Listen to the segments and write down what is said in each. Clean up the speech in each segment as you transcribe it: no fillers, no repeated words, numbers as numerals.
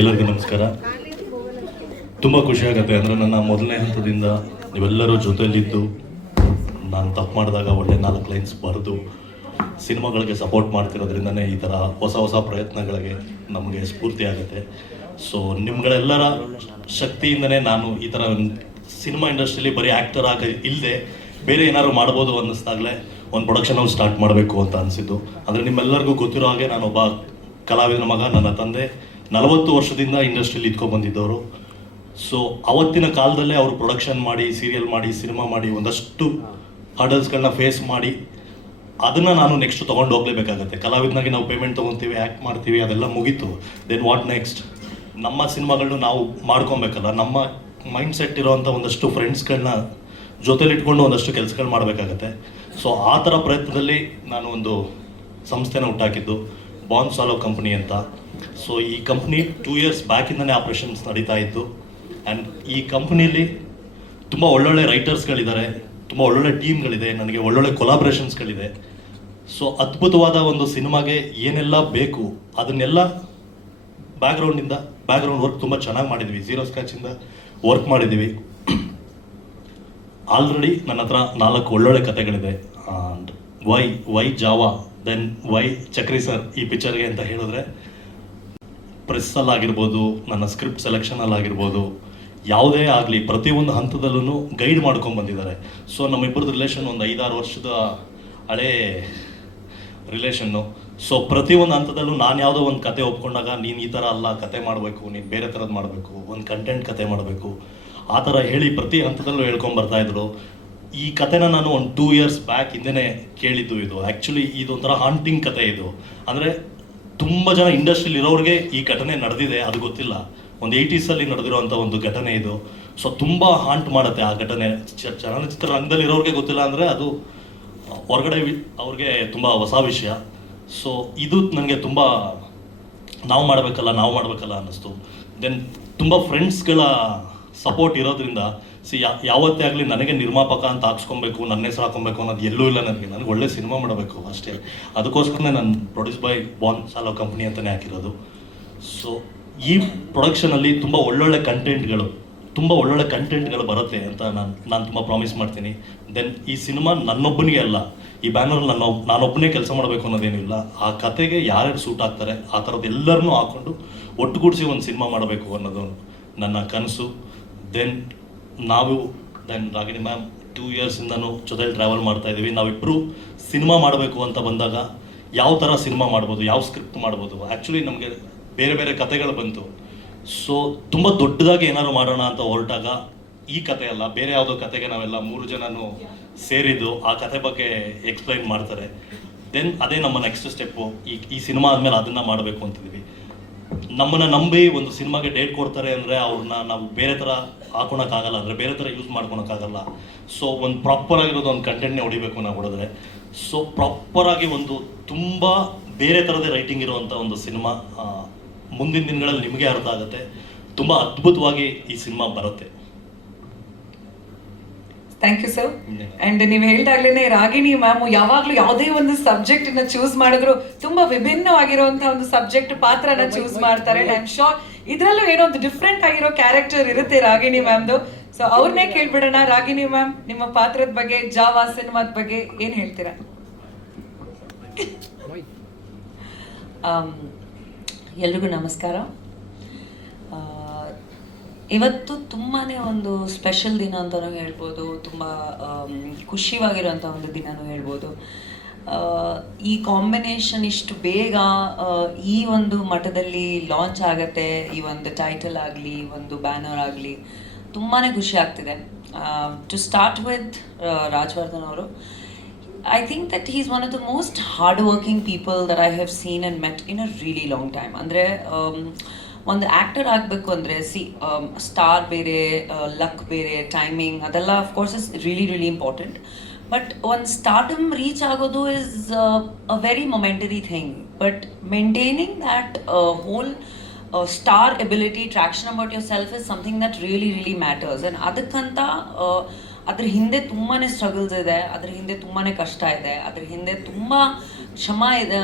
ಎಲ್ಲರಿಗೂ ನಮಸ್ಕಾರ. ತುಂಬ ಖುಷಿ ಆಗುತ್ತೆ. ಅಂದರೆ ನನ್ನ ಮೊದಲನೇ ಹಂತದಿಂದ ನೀವೆಲ್ಲರೂ ಜೊತೆಯಲ್ಲಿದ್ದು ನಾನು ತಪ್ಪು ಮಾಡಿದಾಗ ಒಳ್ಳೆ 4 ಲೈನ್ಸ್ ಬರೆದು ಸಿನಿಮಾಗಳಿಗೆ ಸಪೋರ್ಟ್ ಮಾಡ್ತಿರೋದ್ರಿಂದನೇ ಈ ಥರ ಹೊಸ ಹೊಸ ಪ್ರಯತ್ನಗಳಿಗೆ ನಮಗೆ ಸ್ಫೂರ್ತಿ ಆಗುತ್ತೆ. ಸೊ ನಿಮ್ಗಳೆಲ್ಲರ ಶಕ್ತಿಯಿಂದನೇ ನಾನು ಈ ಥರ ಸಿನಿಮಾ ಇಂಡಸ್ಟ್ರಿಯಲ್ಲಿ ಬರೀ ಆ್ಯಕ್ಟರ್ ಆಗಿ ಇಲ್ಲದೆ ಬೇರೆ ಏನಾದ್ರು ಮಾಡ್ಬೋದು ಅನ್ನಿಸ್ದಾಗಲೇ ಒಂದು ಪ್ರೊಡಕ್ಷನ್ ಹೌಸ್ ಸ್ಟಾರ್ಟ್ ಮಾಡಬೇಕು ಅಂತ ಅನಿಸಿದ್ದು. ಅಂದರೆ ನಿಮ್ಮೆಲ್ಲರಿಗೂ ಗೊತ್ತಿರೋ ಹಾಗೆ ನಾನೊಬ್ಬ ಕಲಾವಿದನ ಮಗ. ನನ್ನ ತಂದೆ 40 ವರ್ಷದಿಂದ ಇಂಡಸ್ಟ್ರಿಯಲ್ಲಿ ಇದ್ಕೊಂಡ್ಬಂದಿದ್ದವರು. ಸೊ ಅವತ್ತಿನ ಕಾಲದಲ್ಲೇ ಅವರು ಪ್ರೊಡಕ್ಷನ್ ಮಾಡಿ, ಸೀರಿಯಲ್ ಮಾಡಿ, ಸಿನಿಮಾ ಮಾಡಿ, ಒಂದಷ್ಟು ಹರ್ಡಲ್ಸ್ಗಳನ್ನ ಫೇಸ್ ಮಾಡಿ ಅದನ್ನು ನಾನು ನೆಕ್ಸ್ಟ್ ತೊಗೊಂಡು ಹೋಗ್ಲೇಬೇಕಾಗತ್ತೆ. ಕಲಾವಿದನಾಗಿ ನಾವು ಪೇಮೆಂಟ್ ತೊಗೊತೀವಿ, ಆ್ಯಕ್ಟ್ ಮಾಡ್ತೀವಿ, ಅದೆಲ್ಲ ಮುಗೀತು. Then what next? ನಮ್ಮ ಸಿನಿಮಾಗಳನ್ನ ನಾವು ಮಾಡ್ಕೊಬೇಕಲ್ಲ. ನಮ್ಮ ಮೈಂಡ್ ಸೆಟ್ ಇರೋವಂಥ ಒಂದಷ್ಟು ಫ್ರೆಂಡ್ಸ್ಗಳನ್ನ ಜೊತೆಲಿಟ್ಕೊಂಡು ಒಂದಷ್ಟು ಕೆಲಸಗಳು ಮಾಡಬೇಕಾಗತ್ತೆ. ಸೊ ಆ ಥರ ಪ್ರಯತ್ನದಲ್ಲಿ ನಾನು ಒಂದು ಸಂಸ್ಥೆನ ಹುಟ್ಟಾಕಿದ್ದು, ಬಾನ್ ಸಾಲೋ ಕಂಪ್ನಿ ಅಂತ. ಸೊ ಈ ಕಂಪ್ನಿ 2 ಇಯರ್ಸ್ ಬ್ಯಾಕಿಂದನೇ ಆಪ್ರೇಷನ್ಸ್ ನಡೀತಾ ಇತ್ತು. ಆ್ಯಂಡ್ ಈ ಕಂಪ್ನಿಲಿ ತುಂಬ ಒಳ್ಳೊಳ್ಳೆ ರೈಟರ್ಸ್ಗಳಿದ್ದಾರೆ, ತುಂಬ ಒಳ್ಳೊಳ್ಳೆ ಟೀಮ್ಗಳಿದೆ, ನನಗೆ ಒಳ್ಳೊಳ್ಳೆ ಕೊಲಾಬ್ರೇಷನ್ಸ್ಗಳಿದೆ. ಸೊ ಅದ್ಭುತವಾದ ಒಂದು ಸಿನಿಮಾಗೆ ಏನೆಲ್ಲ ಬೇಕು ಅದನ್ನೆಲ್ಲ ಬ್ಯಾಕ್ಗ್ರೌಂಡ್ ವರ್ಕ್ ತುಂಬ ಚೆನ್ನಾಗಿ ಮಾಡಿದ್ವಿ. ಝೀರೋ ಸ್ಕ್ರ್ಯಾಚಿಂದ ವರ್ಕ್ ಮಾಡಿದ್ದೀವಿ. ಆಲ್ರೆಡಿ ನನ್ನ ಹತ್ರ 4 ಒಳ್ಳೊಳ್ಳೆ ಕಥೆಗಳಿದೆ. ಆ್ಯಂಡ್ ವೈ ಜಾವಾ, ದೆನ್ ವೈ ಚಕ್ರಿ ಸರ್ ಈ ಪಿಕ್ಚರ್ಗೆ ಅಂತ ಹೇಳಿದ್ರೆ, ಪ್ರೆಸ್ಸಲ್ಲಾಗಿರ್ಬೋದು, ನನ್ನ ಸ್ಕ್ರಿಪ್ಟ್ ಸೆಲೆಕ್ಷನಲ್ಲಾಗಿರ್ಬೋದು, ಯಾವುದೇ ಆಗಲಿ ಪ್ರತಿಯೊಂದು ಹಂತದಲ್ಲೂ ಗೈಡ್ ಮಾಡ್ಕೊಂಡು ಬಂದಿದ್ದಾರೆ. ಸೊ ನಮ್ಮಿಬ್ಬರದ್ದು ರಿಲೇಷನ್ ಒಂದು 5-6 ವರ್ಷದ ಹಳೇ ರಿಲೇಷನ್ನು. ಸೊ ಪ್ರತಿಯೊಂದು ಹಂತದಲ್ಲೂ ನಾನು ಯಾವುದೋ ಒಂದು ಕತೆ ಒಪ್ಕೊಂಡಾಗ, ನೀನು ಈ ಥರ ಅಲ್ಲ ಕತೆ ಮಾಡಬೇಕು, ನೀನು ಬೇರೆ ಥರದ್ದು ಮಾಡಬೇಕು, ಒಂದು ಕಂಟೆಂಟ್ ಕತೆ ಮಾಡಬೇಕು, ಆ ಥರ ಹೇಳಿ ಪ್ರತಿ ಹಂತದಲ್ಲೂ ಹೇಳ್ಕೊಂಬರ್ತಾಯಿದ್ರು. ಈ ಕತೆನ ನಾನು ಒಂದು 2 ಇಯರ್ಸ್ ಬ್ಯಾಕ್ ಹಿಂದೆ ಕೇಳಿದ್ದು. ಇದು ಆ್ಯಕ್ಚುಲಿ ಇದೊಂಥರ ಹಾಂಟಿಂಗ್ ಕತೆ. ಇದು ಅಂದರೆ ತುಂಬ ಜನ ಇಂಡಸ್ಟ್ರಿಯಲ್ಲಿ ಇರೋರಿಗೆ ಈ ಘಟನೆ ನಡೆದಿದೆ, ಅದು ಗೊತ್ತಿಲ್ಲ. ಒಂದು 80s ನಡೆದಿರೋವಂಥ ಒಂದು ಘಟನೆ ಇದು. ಸೊ ತುಂಬ ಹಾಂಟ್ ಮಾಡುತ್ತೆ ಆ ಘಟನೆ. ಚಲನಚಿತ್ರ ರಂಗದಲ್ಲಿರೋರಿಗೆ ಗೊತ್ತಿಲ್ಲ ಅಂದರೆ ಅದು ಹೊರಗಡೆ ಅವ್ರಿಗೆ ತುಂಬ ಹೊಸ ವಿಷಯ. ಸೊ ಇದು ನನಗೆ ತುಂಬ ನಾವು ಮಾಡಬೇಕಲ್ಲ ಅನ್ನಿಸ್ತು. ದೆನ್ ತುಂಬ ಫ್ರೆಂಡ್ಸ್ಗಳ ಸಪೋರ್ಟ್ ಇರೋದ್ರಿಂದ ಯಾವತ್ತೇ ಆಗಲಿ ನನಗೆ ನಿರ್ಮಾಪಕ ಅಂತ ಹಾಕ್ಸ್ಕೊಬೇಕು, ನನ್ನ ಹೆಸರು ಹಾಕೊಬೇಕು ಅನ್ನೋದು ಎಲ್ಲೂ ಇಲ್ಲ. ನನಗೆ ಒಳ್ಳೆ ಸಿನಿಮಾ ಮಾಡಬೇಕು ಅಷ್ಟೇ. ಅದಕ್ಕೋಸ್ಕರನೇ ನಾನು produce by Khan swallow company ಅಂತಲೇ ಹಾಕಿರೋದು. ಸೊ ಈ ಪ್ರೊಡಕ್ಷನಲ್ಲಿ ತುಂಬ ಒಳ್ಳೊಳ್ಳೆ ಕಂಟೆಂಟ್ಗಳು ಬರುತ್ತೆ ಅಂತ ನಾನು ತುಂಬ ಪ್ರಾಮಿಸ್ ಮಾಡ್ತೀನಿ. ದೆನ್ ಈ ಸಿನಿಮಾ ನನ್ನೊಬ್ಬನಿಗೆ ಅಲ್ಲ, ಈ ಬ್ಯಾನರ್ ನಾನೊಬ್ಬನೇ ಕೆಲಸ ಮಾಡಬೇಕು ಅನ್ನೋದೇನಿಲ್ಲ. ಆ ಕತೆಗೆ ಯಾರ್ಯಾರು ಸೂಟ್ ಆಗ್ತಾರೆ ಆ ಥರದ್ದು ಎಲ್ಲರನ್ನೂ ಹಾಕ್ಕೊಂಡು ಒಟ್ಟುಗೂಡಿಸಿ ಒಂದು ಸಿನಿಮಾ ಮಾಡಬೇಕು ಅನ್ನೋದು ನನ್ನ ಕನಸು. ದೆನ್ ರಾಗಿಣಿ ಮ್ಯಾಮ್ 2 ಇಯರ್ಸಿಂದನೂ ಜೊತೆಲಿ ಟ್ರಾವೆಲ್ ಮಾಡ್ತಾ ಇದ್ದೀವಿ. ನಾವಿಬ್ಬರು ಸಿನಿಮಾ ಮಾಡಬೇಕು ಅಂತ ಬಂದಾಗ ಯಾವ ಥರ ಸಿನಿಮಾ ಮಾಡ್ಬೋದು, ಯಾವ ಸ್ಕ್ರಿಪ್ಟ್ ಮಾಡ್ಬೋದು, ಆ್ಯಕ್ಚುಲಿ ನಮಗೆ ಬೇರೆ ಬೇರೆ ಕತೆಗಳು ಬಂತು. ಸೊ ತುಂಬ ದೊಡ್ಡದಾಗಿ ಏನಾದ್ರು ಮಾಡೋಣ ಅಂತ ಹೊರಟಾಗ ಈ ಕತೆ ಅಲ್ಲ, ಬೇರೆ ಯಾವುದೋ ಕತೆಗೆ ನಾವೆಲ್ಲ 3 ಜನನೂ ಸೇರಿದ್ದು ಆ ಕತೆ ಬಗ್ಗೆ ಎಕ್ಸ್ಪ್ಲೈನ್ ಮಾಡ್ತಾರೆ. ದೆನ್ ಅದೇ ನಮ್ಮ ನೆಕ್ಸ್ಟ್ ಸ್ಟೆಪ್ಪು. ಈ ಸಿನಿಮಾ ಆದಮೇಲೆ ಅದನ್ನು ಮಾಡಬೇಕು ಅಂತಿದ್ದೀವಿ. ನಮ್ಮನ್ನು ನಂಬಿ ಒಂದು ಸಿನಿಮಾಗೆ ಡೇಟ್ ಕೊಡ್ತಾರೆ ಅಂದರೆ ಅವ್ರನ್ನ ನಾವು ಬೇರೆ ಥರ ಹಾಕೊಳಕ್ಕಾಗಲ್ಲ, ಅಂದರೆ ಬೇರೆ ಥರ ಯೂಸ್ ಮಾಡ್ಕೊಳಕ್ಕಾಗಲ್ಲ. ಸೊ ಒಂದು ಪ್ರಾಪರ್ ಆಗಿರೋದು ಒಂದು ಕಂಟೆಂಟ್ನೇ ಹೊಡಿಬೇಕು ನಾವು ಹೊಡೆದ್ರೆ. ಸೊ ಪ್ರಾಪರಾಗಿ ಒಂದು ತುಂಬ ಬೇರೆ ಥರದೇ ರೈಟಿಂಗ್ ಇರುವಂಥ ಒಂದು ಸಿನಿಮಾ ಮುಂದಿನ ದಿನಗಳಲ್ಲಿ ನಿಮಗೆ ಅರ್ಥ ಆಗುತ್ತೆ. ತುಂಬ ಅದ್ಭುತವಾಗಿ ಈ ಸಿನಿಮಾ ಬರುತ್ತೆ. Thank you sir. ಅಂಡ್ ನೀವು ಹೇಳಿದಾಗ್ಲೇನೆ ರಾಗಿಣಿ ಮ್ಯಾಮ್ ಯಾವಾಗ್ಲೂ ಯಾವುದೇ ಒಂದು ಸಬ್ಜೆಕ್ಟ್ ನ ಚೂಸ್ ಮಾಡಿದ್ರು ತುಂಬಾ ವಿಭಿನ್ನವಾಗಿರುವಂತಹ ಒಂದು ಸಬ್ಜೆಕ್ಟ್ ಪಾತ್ರನ ಚೂಸ್ ಮಾಡ್ತಾರೆ. ಐ ಆಮ್ ಶೋರ್ ಇದ್ರಲ್ಲೂ ಏನೋ ಒಂದು ಡಿಫ್ರೆಂಟ್ ಆಗಿರೋ ಕ್ಯಾರೆಕ್ಟರ್ ಇರುತ್ತೆ ರಾಗಿಣಿ ಮ್ಯಾಮ್ದು. ಸೊ ಅವ್ರನ್ನೇ ಕೇಳ್ಬಿಡೋಣ. ರಾಗಿಣಿ ಮ್ಯಾಮ್, ನಿಮ್ಮ ಪಾತ್ರದ ಬಗ್ಗೆ, ಜಾವಾ ಸಿನಿಮಾದ ಬಗ್ಗೆ ಏನ್ ಹೇಳ್ತೀರಾ? ಎಲ್ರಿಗೂ ನಮಸ್ಕಾರ. ಇವತ್ತು ತುಂಬಾ ಒಂದು ಸ್ಪೆಷಲ್ ದಿನ ಅಂತಲೂ ಹೇಳ್ಬೋದು, ತುಂಬ ಖುಷಿಯಾಗಿರೋಂಥ ಒಂದು ದಿನನೂ ಹೇಳ್ಬೋದು. ಈ ಕಾಂಬಿನೇಷನ್ ಇಷ್ಟು ಬೇಗ ಈ ಒಂದು ಮಟ್ಟದಲ್ಲಿ ಲಾಂಚ್ ಆಗುತ್ತೆ, ಈ ಒಂದು ಟೈಟಲ್ ಆಗಲಿ, ಒಂದು ಬ್ಯಾನರ್ ಆಗಲಿ, ತುಂಬಾ ಖುಷಿ ಆಗ್ತಿದೆ. ಟು ಸ್ಟಾರ್ಟ್ ವಿತ್ ರಾಜವರ್ಧನ್ ಅವರು, I think that he is one of the most hard-working people that I have seen and met in a really long time. ಅಂದರೆ ಒಂದು ಆ್ಯಕ್ಟರ್ ಆಗಬೇಕು ಅಂದರೆ ಸ್ಟಾರ್ ಬೇರೆ, ಲಕ್ ಬೇರೆ, ಟೈಮಿಂಗ್ ಅದೆಲ್ಲ of course is really important. But ಒಂದು stardom reach ಆಗೋದು is a very momentary thing. But maintaining that whole stability, traction about yourself is something that really matters. And ಅದಕ್ಕಂತ ಅದ್ರ ಹಿಂದೆ ತುಂಬಾ struggles ಇದೆ, ಅದ್ರ ಹಿಂದೆ ತುಂಬಾ ಕಷ್ಟ ಇದೆ, ಅದ್ರ ಹಿಂದೆ ತುಂಬ ಶ್ರಮ ಇದೆ,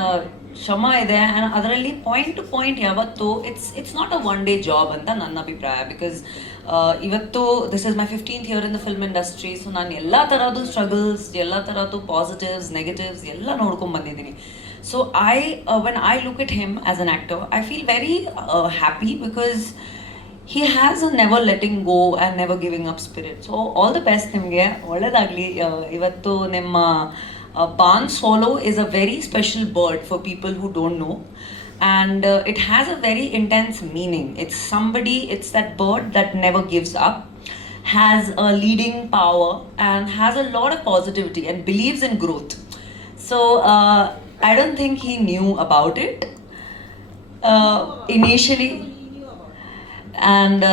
ಶ್ರಮ ಇದೆ ಆ್ಯಂಡ್ ಅದರಲ್ಲಿ ಪಾಯಿಂಟ್ ಟು ಪಾಯಿಂಟ್ ಯಾವತ್ತು it's not a one day job ಅಂತ ನನ್ನ ಅಭಿಪ್ರಾಯ. ಬಿಕಾಸ್ ಇವತ್ತು this is my 15th year in the film industry. So ನಾನು ಎಲ್ಲ ಥರದ್ದು ಸ್ಟ್ರಗಲ್ಸ್, ಎಲ್ಲ ಥರದ್ದು ಪಾಸಿಟಿವ್ಸ್, ನೆಗೆಟಿವ್ಸ್ ಎಲ್ಲ ನೋಡ್ಕೊಂಡು ಬಂದಿದ್ದೀನಿ. So when I look at him as an actor, I feel very happy because he has a never letting go and never giving up spirit. So all the best ನಿಮಗೆ, ಒಳ್ಳೆಯದಾಗಲಿ. ಇವತ್ತು ನಿಮ್ಮ Barn Swallow is a very special bird for people who don't know, and it has a very intense meaning. It's that bird that never gives up, has a leading power and has a lot of positivity and believes in growth. So I don't think he knew about it initially. And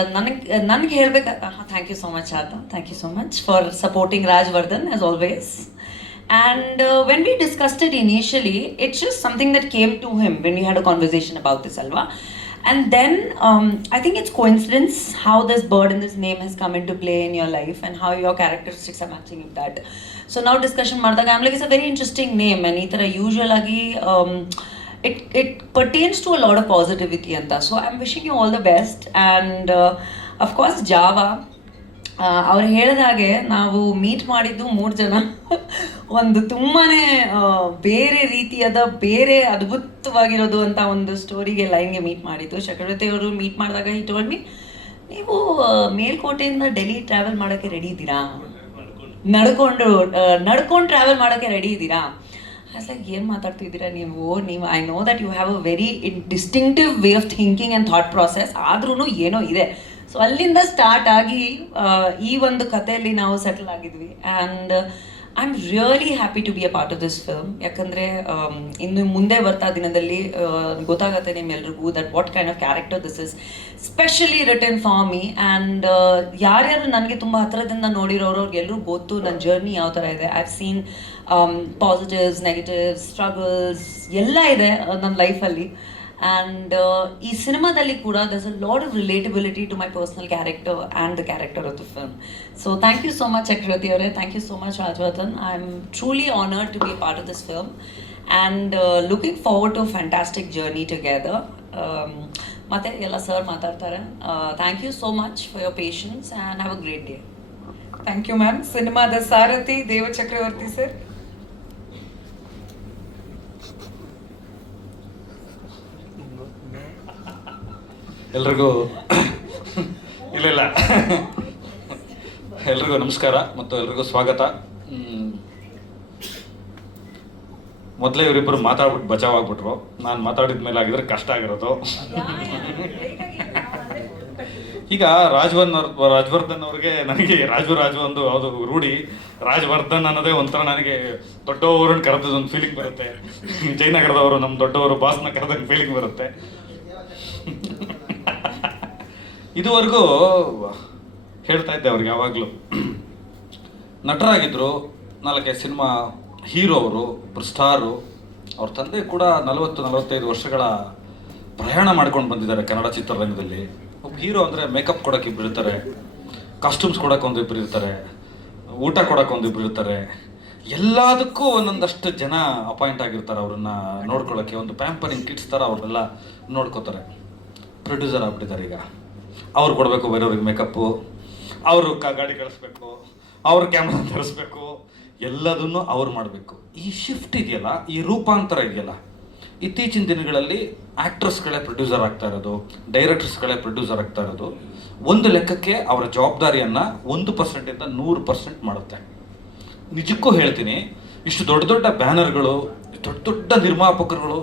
ನನಗೆ ಹೇಳ್ಬೇಕು, thank you so much ಆತ, thank you so much for supporting Rajavardhan as always. And when we discussed it initially, it's just something that came to him when we had a conversation about this, alva. And then I think it's coincidence how this bird and this name has come into play in your life and how your characteristics are matching with that. So now discussion ಮಾಡಿದಾಗ I'm like, it's a very interesting name, and ಈ ಥರ usual ಆಗಿ it pertains to a lot of positivity anta. So I'm wishing you all the best. And of course Java, ಅವ್ರು ಹೇಳಿದಾಗೆ ನಾವು meet ಮಾಡಿದ್ದು 3 ಜನ ಒಂದು ತುಂಬಾ ಬೇರೆ ರೀತಿಯಾದ, ಬೇರೆ ಅದ್ಭುತವಾಗಿರೋದು ಅಂತ ಒಂದು ಸ್ಟೋರಿಗೆ, ಲೈನ್ಗೆ ಮೀಟ್ ಮಾಡಿದ್ದು. ಚಕ್ರವರ್ತಿ ಅವರು ಮೀಟ್ ಮಾಡಿದಾಗ ಈ ಟೋಲ್ಡ್ ಮಿ, ನೀವು ಮೇಲ್ಕೋಟೆಯಿಂದ ಡೆಲ್ಲಿ ಟ್ರಾವೆಲ್ ಮಾಡೋಕ್ಕೆ ರೆಡಿ ಇದ್ದೀರಾ, ನಡ್ಕೊಂಡು ಟ್ರಾವೆಲ್ ಮಾಡೋಕ್ಕೆ ರೆಡಿ ಇದ್ದೀರಾ? ಲೈಕ್, ಏನು ಮಾತಾಡ್ತಿದ್ದೀರಾ ನೀವು? I know that you have a very distinctive way of thinking and thought process, ಆದ್ರೂ ಏನೋ ಇದೆ. ಸೊ ಅಲ್ಲಿಂದ ಸ್ಟಾರ್ಟ್ ಆಗಿ ಈ ಒಂದು ಕಥೆಯಲ್ಲಿ ನಾವು ಸೆಟಲ್ ಆಗಿದ್ವಿ. And I am really happy to be a part of this film. ಯಾಕಂದರೆ ಇನ್ನು ಮುಂದೆ ಬರ್ತಾ ದಿನದಲ್ಲಿ ಗೊತ್ತಾಗುತ್ತೆ ನಿಮ್ಮೆಲ್ರಿಗೂ that what kind of character this is specially written for me. And ಯಾರ್ಯಾರು ನನಗೆ ತುಂಬ ಹತ್ತಿರದಿಂದ ನೋಡಿರೋರು ಅವ್ರಿಗೆಲ್ಲರೂ ಗೊತ್ತು ನನ್ನ ಜರ್ನಿ ಯಾವ ಥರ ಇದೆ. I have seen positives, negatives, struggles ಎಲ್ಲ ಇದೆ ನನ್ನ ಲೈಫಲ್ಲಿ. ಆ್ಯಂಡ್ ಈ ಸಿನಿಮಾದಲ್ಲಿ ಕೂಡ there's a lot of relatability to my personal character and the character of the film. So thank you so much Chakravarthy ಅವರೇ, thank you so much Rajavardhan. I am truly honoured to be part of this film and looking forward to fantastic journey together. ಮತ್ತು ಎಲ್ಲ sir ಮಾತಾಡ್ತಾರೆ. Thank you so much for your patience and have a great day. Thank you ma'am. ಸಿನಿಮಾದ ಸಾರಥಿ ದೇವ ಚಕ್ರವರ್ತಿ sir. ಎಲ್ರಿಗೂ ಎಲ್ರಿಗೂ ನಮಸ್ಕಾರ ಮತ್ತು ಎಲ್ರಿಗೂ ಸ್ವಾಗತ. ಮೊದಲೇ ಇವರಿಬ್ಬರು ಮಾತಾಡ್ಬಿಟ್ಟು ಬಚಾವ್ ಆಗ್ಬಿಟ್ರು. ನಾನು ಮಾತಾಡಿದ ಮೇಲೆ ಆಗಿದ್ರೆ ಕಷ್ಟ ಆಗಿರೋದು. ಈಗ ರಾಜವರ್ಧನ್ ಅವ್ರಿಗೆ ನನಗೆ ರಾಜು ಒಂದು ಯಾವುದು ರೂಢಿ. ರಾಜವರ್ಧನ್ ಅನ್ನೋದೇ ಒಂಥರ ನನಗೆ ದೊಡ್ಡವರನ್ನ ಕರೆದೊಂದು ಫೀಲಿಂಗ್ ಬರುತ್ತೆ. ಜಯನಗರದವರು ನಮ್ಮ ದೊಡ್ಡವರು ಬಾಸ್ನ ಕರೆದಂಗೆ ಫೀಲಿಂಗ್ ಬರುತ್ತೆ. ಇದುವರೆಗೂ ಹೇಳ್ತಾ ಇದ್ದೆ ಅವ್ರಿಗೆ, ಯಾವಾಗಲೂ ನಟರಾಗಿದ್ದರು, 4 ಸಿನಿಮಾ ಹೀರೋ ಅವರು, ಸ್ಟಾರು. ಅವ್ರ ತಂದೆ ಕೂಡ 40-45 ವರ್ಷಗಳ ಪ್ರಯಾಣ ಮಾಡ್ಕೊಂಡು ಬಂದಿದ್ದಾರೆ ಕನ್ನಡ ಚಿತ್ರರಂಗದಲ್ಲಿ. ಒಬ್ಬ ಹೀರೋ ಅಂದರೆ ಮೇಕಪ್ ಕೊಡೋಕೆ ಇಬ್ಬರು ಇರ್ತಾರೆ, ಕಾಸ್ಟ್ಯೂಮ್ಸ್ ಕೊಡೋಕೆ ಒಂದಿಬ್ಬರು ಇರ್ತಾರೆ, ಊಟ ಕೊಡೋಕೆ ಒಂದಿಬ್ಬರು ಇರ್ತಾರೆ. ಎಲ್ಲದಕ್ಕೂ ಒಂದೊಂದಷ್ಟು ಜನ ಅಪಾಯಿಂಟ್ ಆಗಿರ್ತಾರೆ ಅವ್ರನ್ನ ನೋಡ್ಕೊಳ್ಳೋಕ್ಕೆ. ಒಂದು ಪ್ಯಾಂಪರಿಂಗ್ ಕಿಟ್ಸ್ ಥರ ಅವ್ರನ್ನೆಲ್ಲ ನೋಡ್ಕೋತಾರೆ. ಪ್ರೊಡ್ಯೂಸರ್ ಆಗ್ಬಿಟ್ಟಿದ್ದಾರೆ ಈಗ. ಅವ್ರು ಕೊಡಬೇಕು ಬೇರೆಯವ್ರಿಗೆ ಮೇಕಪ್ಪು, ಅವರು ಗಾಡಿ ಕಳಿಸ್ಬೇಕು, ಅವ್ರ ಕ್ಯಾಮ್ರಾ ತರಿಸ್ಬೇಕು, ಎಲ್ಲದನ್ನು ಅವ್ರು ಮಾಡಬೇಕು. ಈ ಶಿಫ್ಟ್ ಇದೆಯಲ್ಲ, ಈ ರೂಪಾಂತರ ಇದೆಯಲ್ಲ, ಇತ್ತೀಚಿನ ದಿನಗಳಲ್ಲಿ ಆ್ಯಕ್ಟ್ರಸ್ಗಳೇ ಪ್ರೊಡ್ಯೂಸರ್ ಆಗ್ತಾ ಇರೋದು, ಡೈರೆಕ್ಟರ್ಸ್ಗಳೇ ಪ್ರೊಡ್ಯೂಸರ್ ಆಗ್ತಾ ಇರೋದು ಒಂದು ಲೆಕ್ಕಕ್ಕೆ ಅವರ ಜವಾಬ್ದಾರಿಯನ್ನು 1%ಇಂದ 100% ಮಾಡುತ್ತೆ. ನಿಜಕ್ಕೂ ಹೇಳ್ತೀನಿ, ಇಷ್ಟು ದೊಡ್ಡ ದೊಡ್ಡ ಬ್ಯಾನರ್ಗಳು, ದೊಡ್ಡ ದೊಡ್ಡ ನಿರ್ಮಾಪಕರುಗಳು,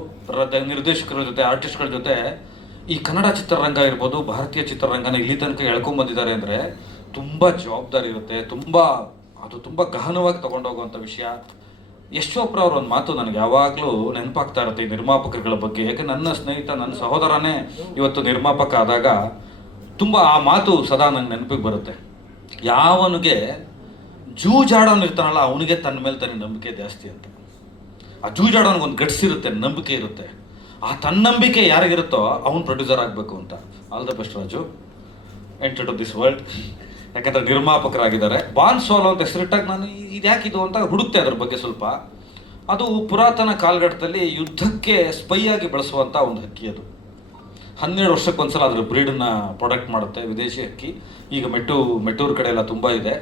ನಿರ್ದೇಶಕರ ಜೊತೆ, ಆರ್ಟಿಸ್ಟ್ಗಳ ಜೊತೆ ಈ ಕನ್ನಡ ಚಿತ್ರರಂಗ ಇರ್ಬೋದು, ಭಾರತೀಯ ಚಿತ್ರರಂಗನ ಇಲ್ಲಿ ತನಕ ಎಳ್ಕೊಂಡ್ಬಂದಿದ್ದಾರೆ ಅಂದರೆ ತುಂಬ ಜವಾಬ್ದಾರಿ ಇರುತ್ತೆ. ಅದು ತುಂಬ ಗಹನವಾಗಿ ತೊಗೊಂಡೋಗುವಂಥ ವಿಷಯ. ಯಶ್ ಚೋಪ್ರಾ ಅವ್ರ ಒಂದು ಮಾತು ನನಗೆ ಯಾವಾಗಲೂ ನೆನಪಾಗ್ತಾ ಇರುತ್ತೆ ಈ ನಿರ್ಮಾಪಕರುಗಳ ಬಗ್ಗೆ. ಯಾಕೆ ನನ್ನ ಸ್ನೇಹಿತ, ನನ್ನ ಸಹೋದರನೇ ಇವತ್ತು ನಿರ್ಮಾಪಕ ಆದಾಗ ತುಂಬ ಆ ಮಾತು ಸದಾ ನಂಗೆ ನೆನಪಿಗೆ ಬರುತ್ತೆ. ಯಾವನಿಗೆ ಜೂಜಾಡೋನು ಇರ್ತಾನಲ್ಲ, ಅವನಿಗೆ ತನ್ನ ಮೇಲೆ ತನ್ನ ನಂಬಿಕೆ ಜಾಸ್ತಿ ಅಂತ. ಆ ಜೂಜಾಡೋನಿಗೊಂದು ಗಟ್ಸ್ ಇರುತ್ತೆ, ನಂಬಿಕೆ ಇರುತ್ತೆ. ಆ ತನ್ನಂಬಿಕೆ ಯಾರಿಗಿರುತ್ತೋ ಅವನು ಪ್ರೊಡ್ಯೂಸರ್ ಆಗಬೇಕು ಅಂತ. All the best Raju, enter to this world. ಯಾಕಂದರೆ ನಿರ್ಮಾಪಕರಾಗಿದ್ದಾರೆ. ಬಾರ್ನ್ ಸೋಲೋ ಅಂತ ಹೆಸರಿಟ್ಟಾಗ ನಾನು ಇದ್ಯಾಕಿದು ಅಂತ ಹುಡುಕ್ತೆ ಅದ್ರ ಬಗ್ಗೆ ಸ್ವಲ್ಪ. ಅದು ಪುರಾತನ ಕಾಲಘಟ್ಟದಲ್ಲಿ ಯುದ್ಧಕ್ಕೆ ಸ್ಪೈ ಆಗಿ ಬಳಸುವಂಥ ಒಂದು ಹಕ್ಕಿ ಅದು. 12 ವರ್ಷಕ್ಕೊಂದ್ಸಲ ಅದರ ಬ್ರೀಡನ್ನ ಪ್ರೊಡಕ್ಟ್ ಮಾಡುತ್ತೆ, ವಿದೇಶಿ ಹಕ್ಕಿ. ಈಗ ಮೆಟ್ಟೂರು ಕಡೆ ಎಲ್ಲ ತುಂಬ ಇದೆ.